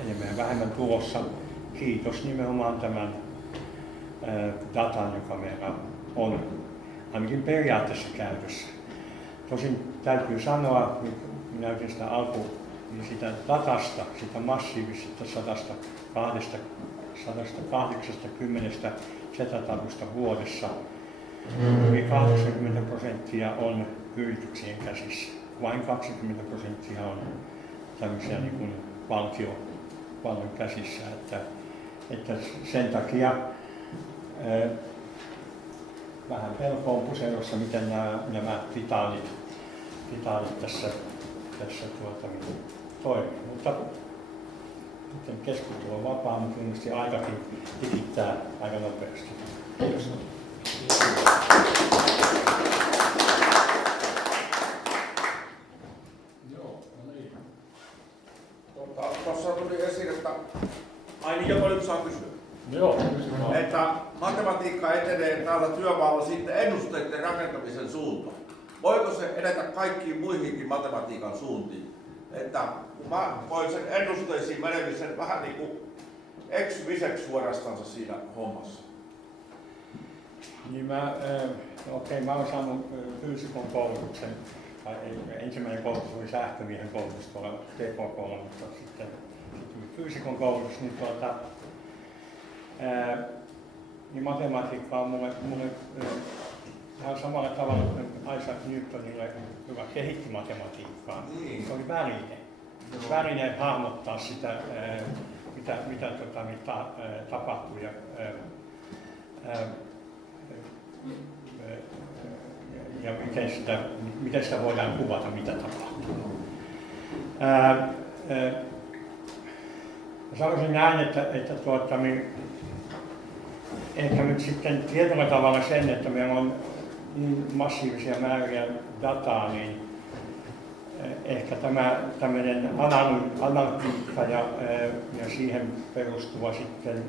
enemmän ja vähemmän tulossa. Kiitos nimenomaan tämän datan, joka meillä on ainakin periaatteessa käytössä. Tosin täytyy sanoa, minä näytin sitä niin sitä datasta, sitä massiivisesta 180 zetatalusta vuodessa, yli 80% on yrityksien käsissä. Vain 20% on tämmöisiä niin kuin valtion käsissä. Että sen takia vähän pelko on puserossa, miten nämä titaanit tässä toimii. Mutta sitten keskustelu on vapaa, mutta ilmeisesti aikakin tikittää aika nopeasti. Kiitos. Tuossa tuli esiin, että aina jopa nyt saa kysyä. Joo, että matematiikka etenee tällä työmaalla sitten ennusteiden rakentamisen suuntaan. Voiko se edetä kaikkiin muihinkin matematiikan suuntiin? Että mä voin sen ennusteisiin menemisen vähän niin kuin ex-viseksi suorastansa siinä hommassa. Niin mä olen saanut fyysikon koulutuksen. Ensimmäinen koulutus oli sähkömiehen koulutus tuolla TKK:lla, mutta sitten fyysikon koulutus, niin matematiikka on mulle ihan samalla tavalla kuin Isaac Newtonille, joka kehitti matematiikkaa. Se oli väline hahmottaa sitä, mitä tapahtuu ja miten sitä voidaan kuvata, mitä tapahtuu. Sanoisin näin, että ehkä nyt sitten tietyllä tavalla sen, että meillä on niin massiivisia määriä dataa, niin ehkä tämmöinen analytiikka ja siihen perustuva sitten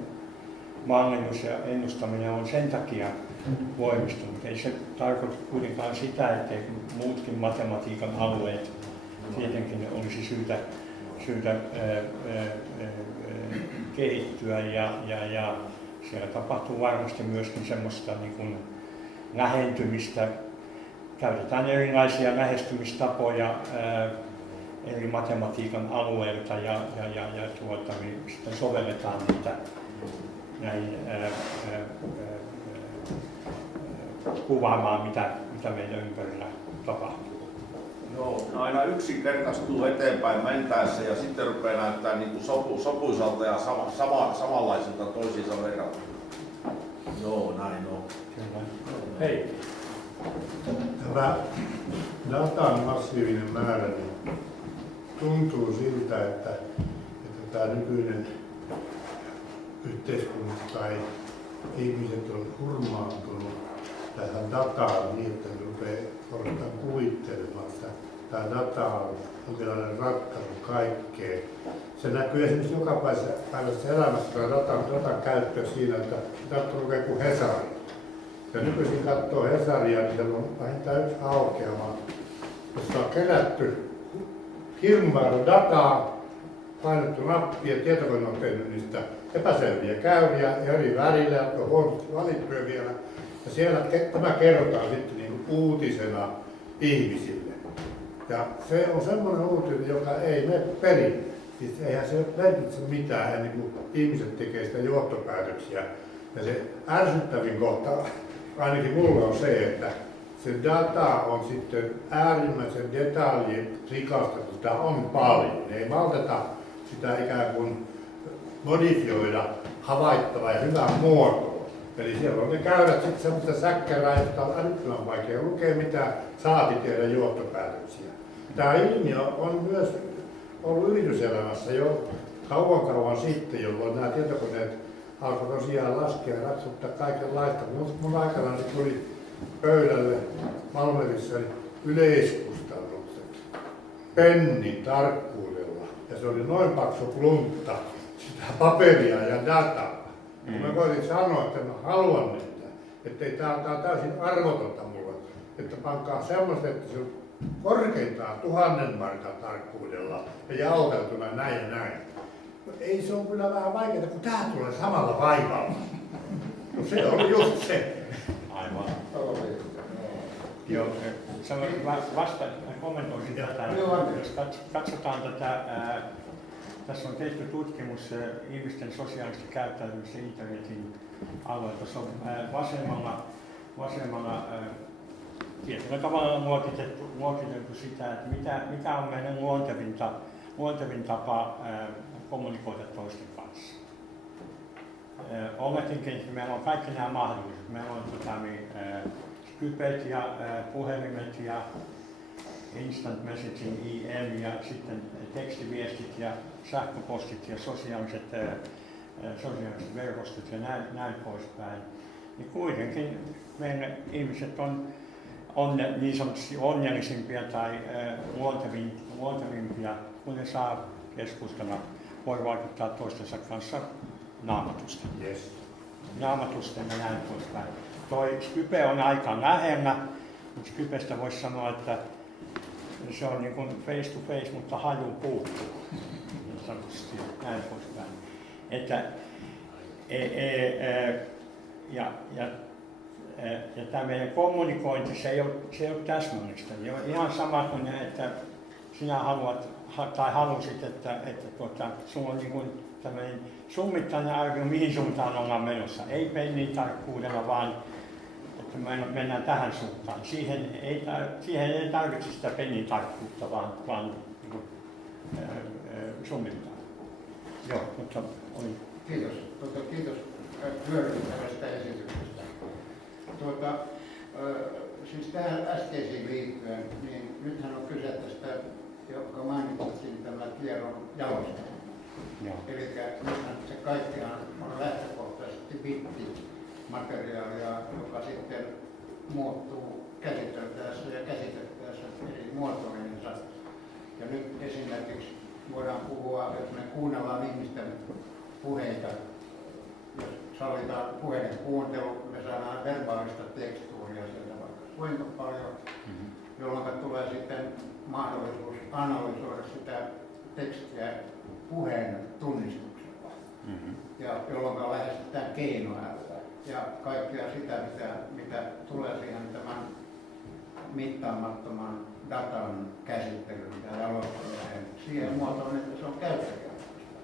mallinnus ja ennustaminen on sen takia voimistunut. Ei se tarkoita kuitenkaan sitä, ettei muutkin matematiikan alueet tietenkin olisi syytä kehittyä ja siellä tapahtuu varmasti myöskin semmoista niin kuin lähentymistä. Käytetään erilaisia lähestymistapoja eri matematiikan alueilta ja sitten sovelletaan niitä näihin kuvaamaan, mitä meidän ympärillä tapahtuu. Joo, aina yksinkertaistuu eteenpäin mentäessä ja sitten rupeaa näyttää niin kuin sopuisalta ja samanlaiselta toisiinsa verrattuna. Joo, näin on. Hei. Tämä datan massiivinen määrä niin tuntuu siltä, että tämä nykyinen yhteiskunta tai ihmiset on hurmaantunut tähän dataan niin, että ne rupeaa oikeastaan kuvittelemaan, että tämä data on jonkinlainen ratkaisu kaikkeen. Se näkyy esimerkiksi jokapäiväisessä elämässä tämä datan käyttö siinä, että katsoo lukee kuin Hesari. Ja nykyisin katsoo Hesaria, niin siellä on vähintään yksi aukeama, jossa on kerätty hirmu määrä dataa, painettu nappi ja tietokone on tehnyt niistä epäselviä käyriä eri värillä, jotka on huonosti valittuja vielä. Ja siellä tämä kerrotaan sitten niin uutisena ihmisille. Ja se on semmoinen uutinen, joka ei mene perille. Siis eihän se merkitse mitään ennen kuin ihmiset tekee sitä johtopäätöksiä. Ja se ärsyttävin kohta, ainakin mulla on se, että se data on sitten äärimmäisen detaljin rikastettu. Sitä on paljon. Ei malteta sitä ikään kuin modifioida havaittavaa ja hyvään muotoon. Eli siellä on ne käydät sitten semmoista säkkärää, josta on älyttömän vaikea lukea, mitä saati tehdä johtopäätöksiä. Tämä ilmiö on myös ollut yrityselämässä jo kauan sitten, jolloin nämä tietokoneet alkoivat tosiaan laskea ja ratsuttaa kaikenlaista. Mun aikana tuli pöydälle Malmerissa yleiskustannukset pennin tarkkuudella. Ja se oli noin paksu pluntta sitä paperia ja dataa. Mä koitin sanoa, että mä haluan niitä, ettei tää on täysin arvotonta mulle, että pankaa semmoista, että se on korkeintaan 1000 markan tarkkuudella ja jaoteltuna näin ja näin. No, ei se on kyllä vähän vaikeaa, kun tää tulee samalla vaivalla. No se oli just se. Aivan. Joo, vastaan kommentoisin tätä. Jos katsotaan tätä, tässä on tehty tutkimus ihmisten sosiaalista käyttäytymistä internetin alueella. Tuossa on vasemmalla tietyllä tavalla luokiteltu sitä, että mikä on meidän luontevin tapa kommunikoida toisten kanssa. Oletinkin, että meillä on kaikki nämä mahdollisuudet. Meillä on Skypet ja puhelimet ja instant messaging, IM ja sitten tekstiviestit ja sähköpostit ja sosiaaliset verkostot ja näin poispäin. Niin kuitenkin meidän ihmiset on niin sanotusti onnellisimpia tai luontevimpia, kun ne saa keskustella, voi vaikuttaa toistensa kanssa naamatusten. Yes. Naamatusten ja näin poispäin. Toi Skype on aika lähellä, mutta Skypestä voisi sanoa, että se on niin kuin face to face, mutta haju puuttuu. Niin sanotusti näin poispäin. Että, ja tämä meidän kommunikointi, se ei ole täsmällistä. Ihan sama kuin että sinä halusit, että sulla on niin kuin tämmöinen summittainen arvio, mihin suuntaan ollaan menossa. Ei pennin tarkkuudella, vaan että mennään tähän suuntaan. Siihen ei tarvitse sitä pennin tarkkuutta, vaan niin summittaa. Joo, mutta oli. Kiitos. Kiitos hyödyllisestä esityksestä. Siis tähän äskeisiin liittyen, niin nythän on kyse tästä, joka mainittiin, tämä tiedon jalostaminen. Eli nythän se kaikkihan on lähtökohtaisesti bittimateriaalia, joka sitten muuttuu käsiteltäessä ja käsitettäessä eri muotoihinsa. Ja nyt esimerkiksi voidaan puhua, että me kuunnellaan ihmisten puheita. Jos sallitaan puheiden kuuntelu, me saadaan verbaalista tekstuuria sieltä vaikka kuinka paljon, jolloin tulee sitten mahdollisuus analysoida sitä tekstiä puheen tunnistuksella, ja jolloin lähestytään keinoälyä ja kaikkea sitä, mitä tulee siihen tämän mittaamattoman datan käsittelyyn ja jalostamiseen siihen muotoon, että se on käyttäjälähtöistä.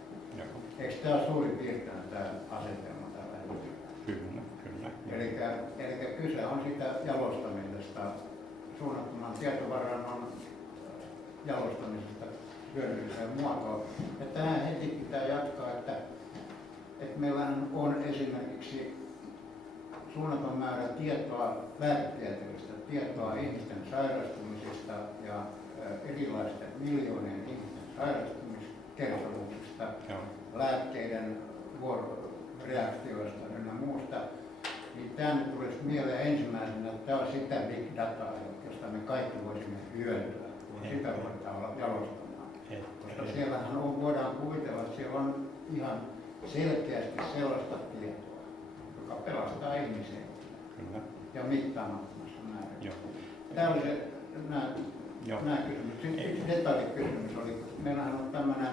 Eikö tämä ole suurin piirtein tämä asetelma tällä hetkellä? Kyllä. Eli kyse on sitä jalostamisesta, suunnattoman tietovarannon jalostamisesta hyödylliseen muotoon. Ja tähän heti pitää jatkaa, että meillä on esimerkiksi suunnaton määrä tietoa, lääketieteellistä tietoa ihmisten sairastumisista ja erilaisten miljoonien ihmisten sairastumiskertomuksista, lääkkeiden reaktioista ja muusta, niin tämä nyt tulisi mieleen ensimmäisenä, että tämä on sitä big dataa, josta me kaikki voisimme hyötyä, kun sitä voidaan jalostamaan. Koska siellähän voidaan kuvitella, että siellä on ihan selkeästi sellaista tietoa, joka pelastaa ihmisiä ja mittaamattomassa määrin. Tämä oli se, nämä kysymykset. Yksi detallikysymys oli, koska meillähän on tämmöinen,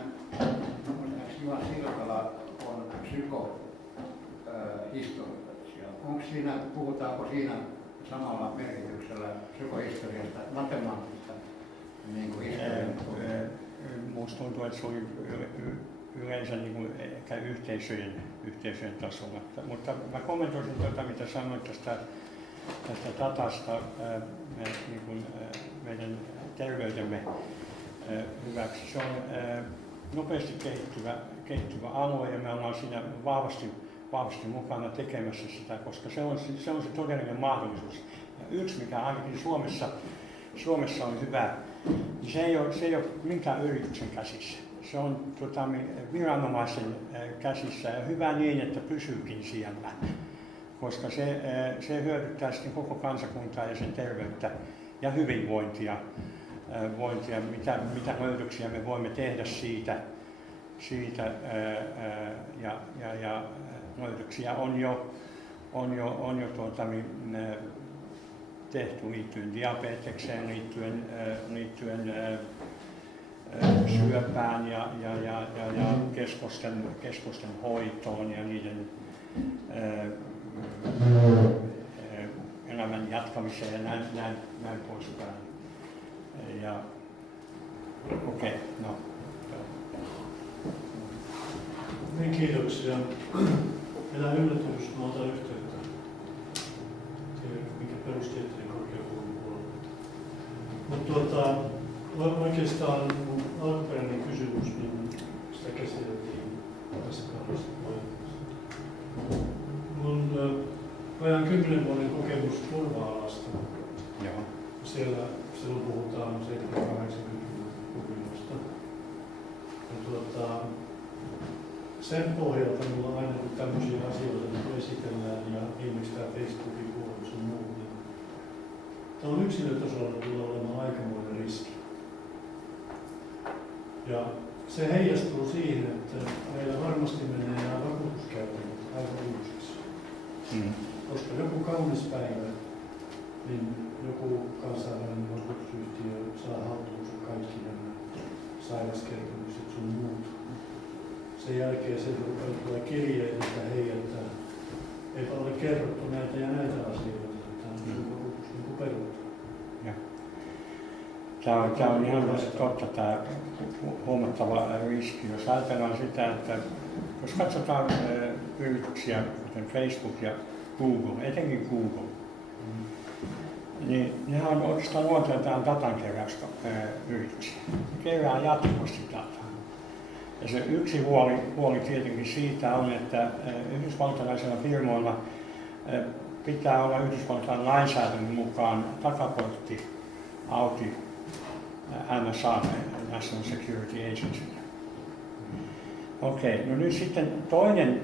Juha Siltala on psykohistorioitsija. Puhutaanko siinä samalla merkityksellä psykohistoriasta, matemaattisesta niin kuin historian? Minusta tuntuu, että se oli yleensä niin kuin ehkä yhteisöjen tasolla. Mutta mä kommentoisin mitä sanoit tästä datasta niin kuin meidän terveytemme hyväksi. Se on nopeasti kehittyvä alue ja me ollaan siinä vahvasti mukana tekemässä sitä, koska se on se todellinen mahdollisuus. Ja yksi, mikä ainakin Suomessa on hyvä, niin se ei ole minkään yrityksen käsissä. Se on viranomaisen käsissä ja hyvä niin, että pysyykin siellä, koska se hyödyttää sitten koko kansakuntaa ja sen terveyttä ja hyvinvointia, mitä löydöksiä me voimme tehdä siitä ja löydöksiä on jo tehty liittyen diabetekseen, liittyen syöpään ja keskosten hoitoon ja niiden elämän jatkamiseen ja näin poispäin. Ja okei, no. Niin, kiitoksia. Elää yllätys, mä otan yhteyttä. Mikä perustieteiden korkeakoulun puolella. Mutta oikeastaan mun alkuperäinen kysymys, niin sitä käsiteltiin tässä kahdessa vaiheessa. Mun vajaan 10 vuoden kokemus turva-alasta. Silloin puhutaan 70-80-luvusta. Sen pohjalta minulla on aina tämmöisiä asioita, joita esitellään ja viimeksi tämä Facebookin puolella sun muu. Tämä on yksilötasolla tulee olemaan aikamoinen riski. Ja se heijastuu siihen, että meillä varmasti menee nämä vakuutuskäytännöt aivan uusiksi. Koska joku kaunis päivä, niin joku kansainvälinen vakuutusyhtiö saa haltuunsa kaikki nämä sairauskertomukset sun muut. Sen jälkeen sieltä tulee kirjeitä, että hei, että eipä ole kerrottu näitä ja näitä asioita, että on vakuutus niin peruttu. Tämä on ihan totta, tämä huomattava riski. Jos ajatellaan sitä, että jos katsotaan yrityksiä, kuten Facebook ja Google, etenkin Google, niin nehän on oikeastaan luonteeltaan datankeräysyrityksiä. Ne kerää jatkuvasti dataa. Ja se yksi huoli tietenkin siitä on, että yhdysvaltalaisilla firmoilla pitää olla Yhdysvaltain lainsäädännön mukaan takaportti auki NSA, National Security Agency. Okei, no nyt sitten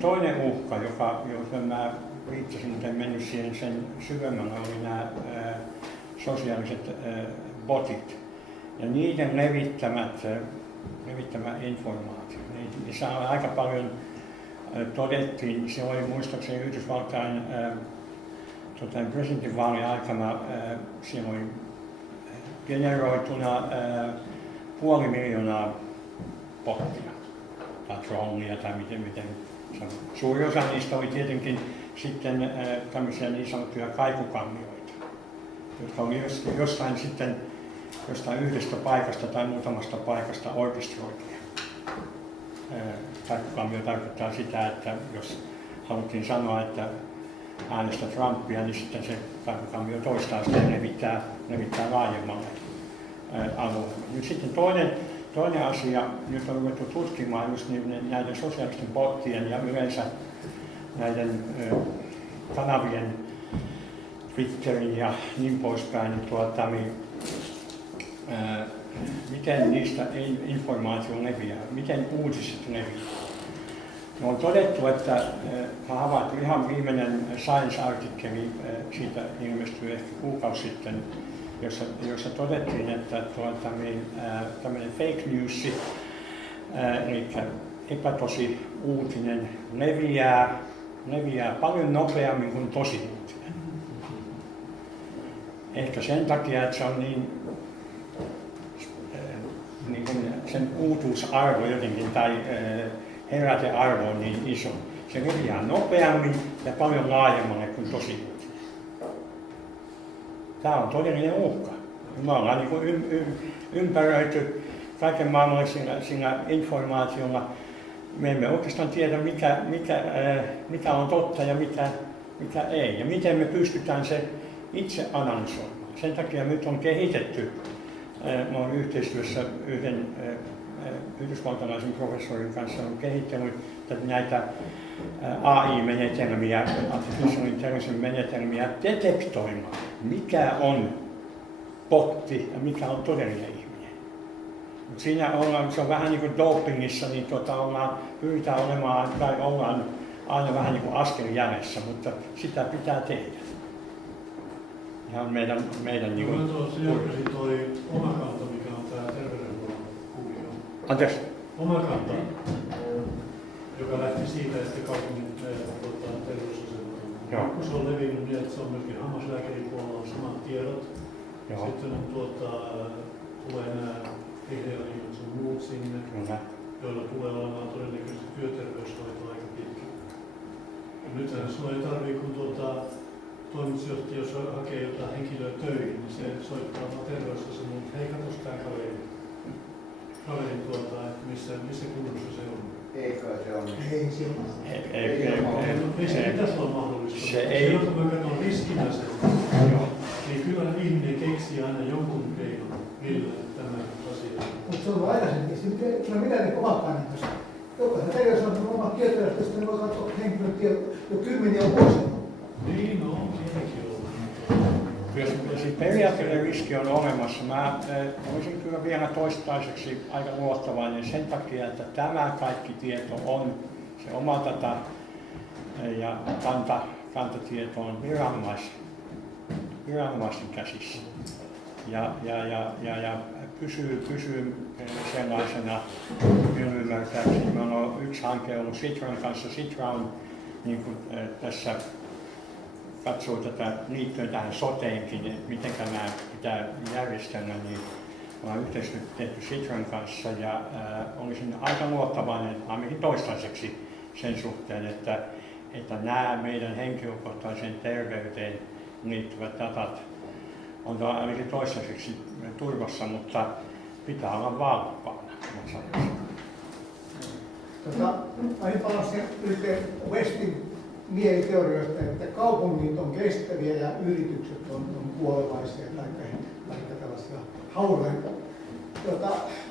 toinen uhka, johon mä viittasin, mutta en mennyt siihen sen syvemmällä, oli nämä sosiaaliset botit ja niiden levittämä informaatio. Niissä on aika paljon todettiin, se oli muistaakseni Yhdysvaltain presidentinvaalien aikana, siellä oli generoituna 500 000 bottia tai trollia tai miten sanon. Suuri osa niistä oli tietenkin sitten tämmöisiä niin sanottuja kaikukammioita, jotka oli jostain yhdestä paikasta tai muutamasta paikasta orkestroituja. Kaikukammio tarkoittaa sitä, että jos haluttiin sanoa, että äänestä Trumpia, niin sitten se kaikukammio toistaa sitä ja levittää laajemmalle alueelle. Nyt sitten toinen asia, nyt on ruvettu tutkimaan just näiden sosiaalisten bottien ja yleensä näiden kanavien, Twitterin ja niin poispäin, miten niistä informaatio leviää, miten uutiset leviää. On todettu, että havaittu ihan viimeinen Science-artikkeli, siitä ilmestyi ehkä kuukausi sitten, jossa todettiin, että tämmöinen fake news, eli epätosi uutinen leviää paljon nopeammin kuin tosi uutinen. Ehkä sen takia, että se on niin kuin sen uutuusarvo jotenkin tai herätearvo on niin iso. Se leviää nopeammin ja paljon laajemmalle kuin tosi uutinen. Tämä on todellinen uhka. Me ollaan niin kuin ympäröity kaiken maailmallisella informaatiolla. Me emme oikeastaan tiedä, mikä on totta ja mikä ei. Ja miten me pystytään se itse analysoimaan. Sen takia nyt on kehitetty, mä olen yhteistyössä yhden yhdysvaltalaisen professorin kanssa on kehittänyt näitä AI-menetelmiä, artificial intelligence-menetelmiä detektoimaan, mikä on botti ja mikä on todellinen ihminen. Mut siinä se on vähän niin kuin dopingissa, niin pyritään olemaan tai ollaan aina vähän niin kuin askel jäljessä, mutta sitä pitää tehdä. Ihan meidän niin kuin... Se Geoffrey toi oma kanta, mikä on tämä terveydenhuollon kuvio. Anteeksi? Oma kanta, joka lähti siitä, että kaupungin terveysasemalla. Kun se on levinnyt niin, että se on myöskin hammaslääkärin puolella on samat tiedot. Joo. Sitten on tulee nämä idealiivat sun muut sinne, joilla tulee olemaan todennäköisesti työterveyshoito aika pitkä. Nythän sulla ei tarvitse, kun toimitusjohtaja, jos hakee jotain henkilöä töihin, niin se soittaa vaan terveysasemaan, että hei, katos tää kaverin missä kunnossa se on. Eikö se on? Ei se ole. Ei se pitäisi olla mahdollista. Silloin kun me katson riskinä sen, niin kyllä ihminen keksii aina jonkun keinon, millä tämä asia. Mutta se on aikaisemmin, se on mitään omakaan näköistä. Jokaisen terveysaseman omat tietoja, josta ne voi katsoa henkilön tietoja jo kymmeniä vuosia. Niin, no, tietenkin on. Periaatteellinen riski on olemassa. Mä olisin kyllä vielä toistaiseksi aika luottavainen sen takia, että tämä kaikki tieto on se oma data ja kantatieto on viranomaisten käsissä. Ja pysyy sellaisena minun ymmärtääkseni. Meillä on yksi hanke ollut Sitran kanssa. Sitra on niin kuin tässä katsoo tätä liittyen tähän soteenkin, että miten nämä pitää järjestellä, niin ollaan yhteistyötä tehty Sitran kanssa ja olisin aika luottavainen ainakin toistaiseksi sen suhteen, että nämä meidän henkilökohtaiseen terveyteen liittyvät datat on ainakin toistaiseksi turvassa, mutta pitää olla valppaana. Aina palasin Westin mieliteorioista, että kaupungit on kestäviä ja yritykset on kuolevaisia tai tällaisia hauraita.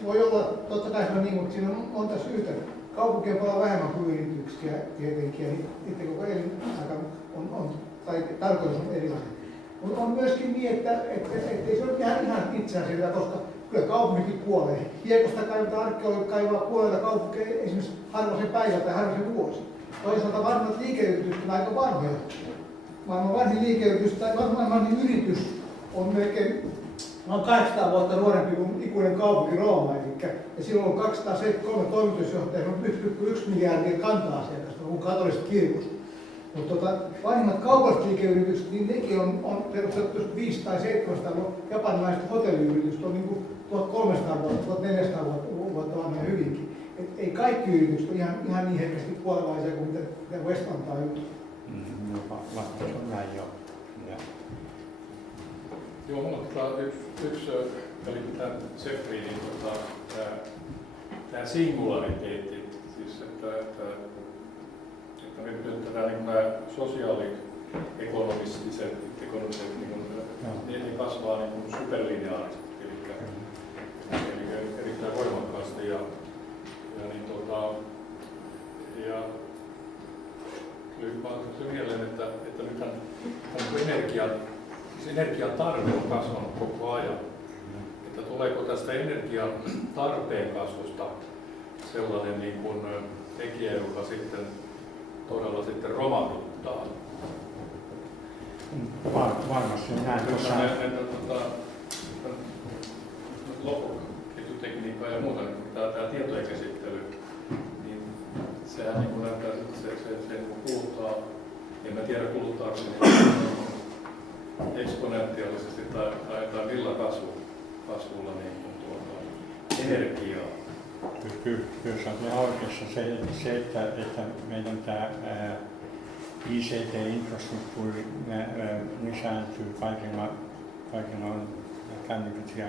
Voi olla, totta kai se on niin, mutta siinä on monta syytä. Kaupunki on paljon vähemmän kuin yrityksiä tietenkin, ja niiden koko elinaika on tai tarkoitus on erilainen. Mutta on myöskin niin, että ei se ole ihan itseään koska kyllä kaupunkikin kuolee. Hiekosta arkeologit kaivaa kuolleita kaupunkeja esimerkiksi harvoisen päivä tai harvoisen vuosi. Toisaalta varmat liikeyritykset on aika vanhoja. Maailman vanhin liikeyritys tai maailman vanhin yritys on melkein noin 800 vuotta nuorempi kuin ikuinen kaupunki Rooma. Ja silloin on 273 toimitusjohtajaa, on 1,1 miljardia kanta-asiakasta, kuin katoliset kirkosta. Mutta vanhimmat kaupalliset liikeyritykset, niin nekin on perustettu 500 tai 700 vuotta. Japanilaiset hotelliyritykset on niin kuin 1300 vuotta, 1400 vuotta vanhoja hyvinkin. Et ei kaikki yritykset ole ihan niin herkästi kuolevaisia kuin mitä West antaa juttu. Vaikka se on näin jo. Joo, minulla on yksi eli tämä Geoffrey, niin tämä singulariteetti, siis että me pystytään niin nämä sosiaaliekonomistiset niin ne kasvaa niin superlineaarisesti, eli erittäin voimakkaasti ja tuli mieleen, että nythän energian tarve on kasvanut koko ajan. Että tuleeko tästä energian tarpeen kasvusta sellainen niin kuin tekijä, joka sitten todella sitten romahduttaa. Varmasti näin tuossa. Lopuketjutekniikkaa ja muuta, niin tämä tietojen käsittely, niin sehän niin näyttää, että se kuluttaa, en mä tiedä kuluttaako se eksponentiaalisesti tai millä kasvulla niin energiaa. Kyllä se on ihan oikeassa se että meidän tämä ICT-infrastruktuuri lisääntyy, kaikilla on kännykät ja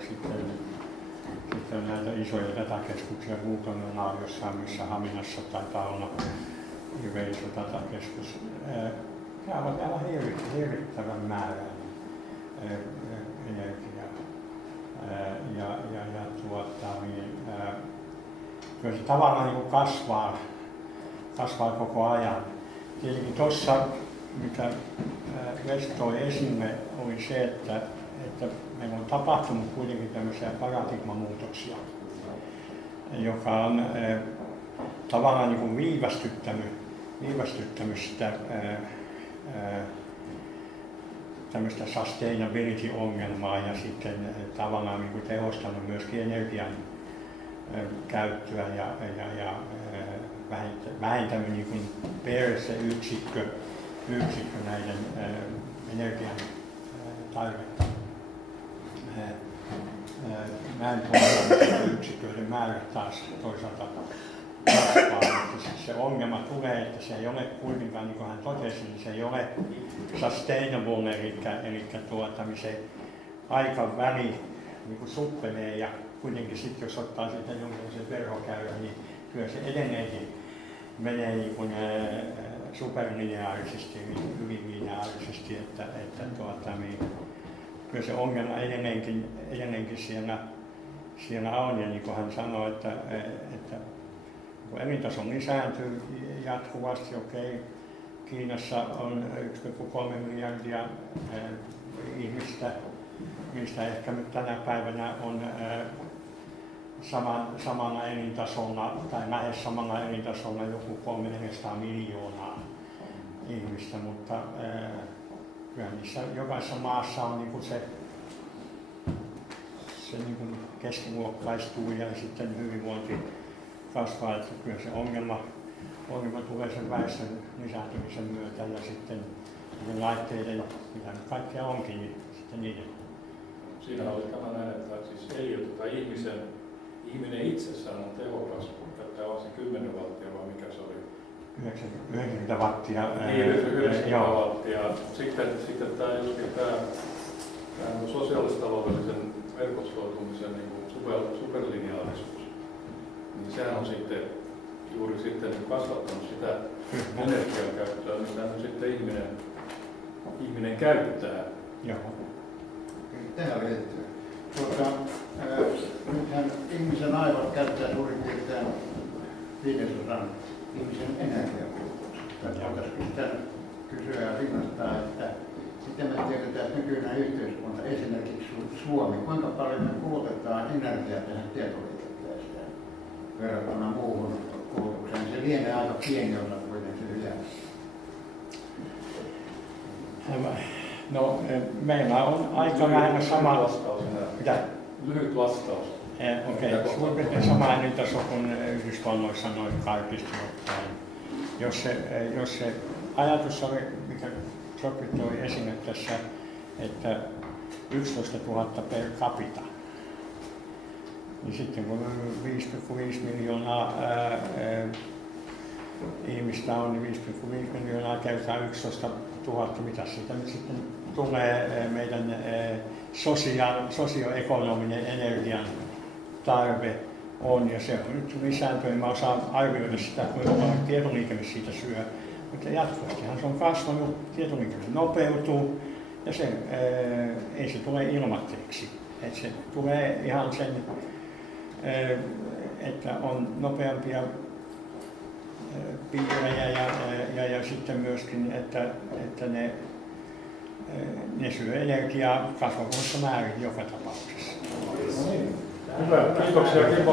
sitten näitä isoja datakeskuksia, Ruutonen on jossain missä Haminassa taitaa olla hyvin iso datakeskus. Täällä on aivan hirvittävän määrän energiaa. Kyllä se tavallaan niin kasvaa koko ajan. Tietenkin tuossa, mitä West toi esille, oli se, että meillä on tapahtunut kuitenkin tämmöisiä paradigmamuutoksia, joka on tavallaan niin kuin viivästyttänyt sitä tämmöistä sustainability-ongelmaa ja sitten tavallaan niin kuin tehostanut myöskin energian käyttöä ja vähentänyt niin kuin per se yksikkö näiden energian tarvetta. Näin puolella yksiköiden määrä taas toisaalta kasvaa, mutta se ongelma tulee, että se ei ole kuitenkaan, niin kuin hän totesi, niin se ei ole sustainable, eli se aikaväli niin kuin suppelee ja kuitenkin sitten jos ottaa sitten jonkinlaisen verhokäyrän, niin kyllä se edelleenkin menee niin kuin superlineaarisesti, hyvin lineaarisesti, että kyllä se ongelma edelleenkin siellä on, ja niin kuin hän sanoi, että kun elintaso lisääntyy jatkuvasti, Kiinassa on 1,3 miljardia ihmistä, mistä ehkä nyt tänä päivänä on samalla elintasolla tai lähes samalla elintasolla joku 300 miljoonaa ihmistä, mutta kyllä niissä jokaisessa maassa on niin kuin se niin kuin keskiluokkaistuu ja sitten hyvinvointi kasvaa, että kyllä se ongelma tulee sen väestön lisääntymisen myötä ja sitten laitteiden, mitä nyt kaikkea onkin, niin sitten niiden. Siinä oli tämä näin, että siis eliöt tai ihminen itsessään on tehokas, tämä on se 10 wattia vai mikä se oli? 90 wattia. Niin, 90 wattia. Sitten tämä sosiaalistaloudellisen verkostoitumisen niin superlineaarisuus, niin sehän on sitten juuri sitten kasvattanut sitä energiankäyttöä, mitä nyt sitten ihminen käyttää. Joo. Tähän liittyy. Nythän ihmisen aivot käyttää suurin piirtein 5% ihmisen energiakulutuksesta. Voitaisiin sitten kysyä ja rinnastaa, että sitten me tiedetään, että nykyinen yhteiskunta, esimerkiksi Suomi, kuinka paljon me kulutetaan energiaa tähän tietoliikenteeseen verrattuna muuhun kulutukseen. Se lienee aika pieni osa kuitenkin yleensä. No, meillä on aika vähän sama. Lyhyt vastaus. Suurin piirtein sama elintaso kuin Yhdysvalloissa noin karkeasti ottaen. Jos se ajatus oli, mikä Geoffrey toi esille tässä, että 11 000 per capita, niin sitten kun 5,5 miljoonaa ihmistä on, niin 5,5 miljoonaa käytetään 11 000, mitä siitä nyt sitten tulee meidän sosioekonominen energian tarve on, ja se on nyt lisääntynyt. Mä osaan arvioida sitä, kuinka paljon tietoliikenne siitä syö, mutta jatkuvastihan se on kasvanut, tietoliikenne nopeutuu, ja se, ei se tule ilmatteeksi. Et se tulee ihan sen, että on nopeampia piirejä ja sitten myöskin, että ne syö energiaa kasvavassa määrin joka tapauksessa. Hyvä, kiitoksia Kimmo.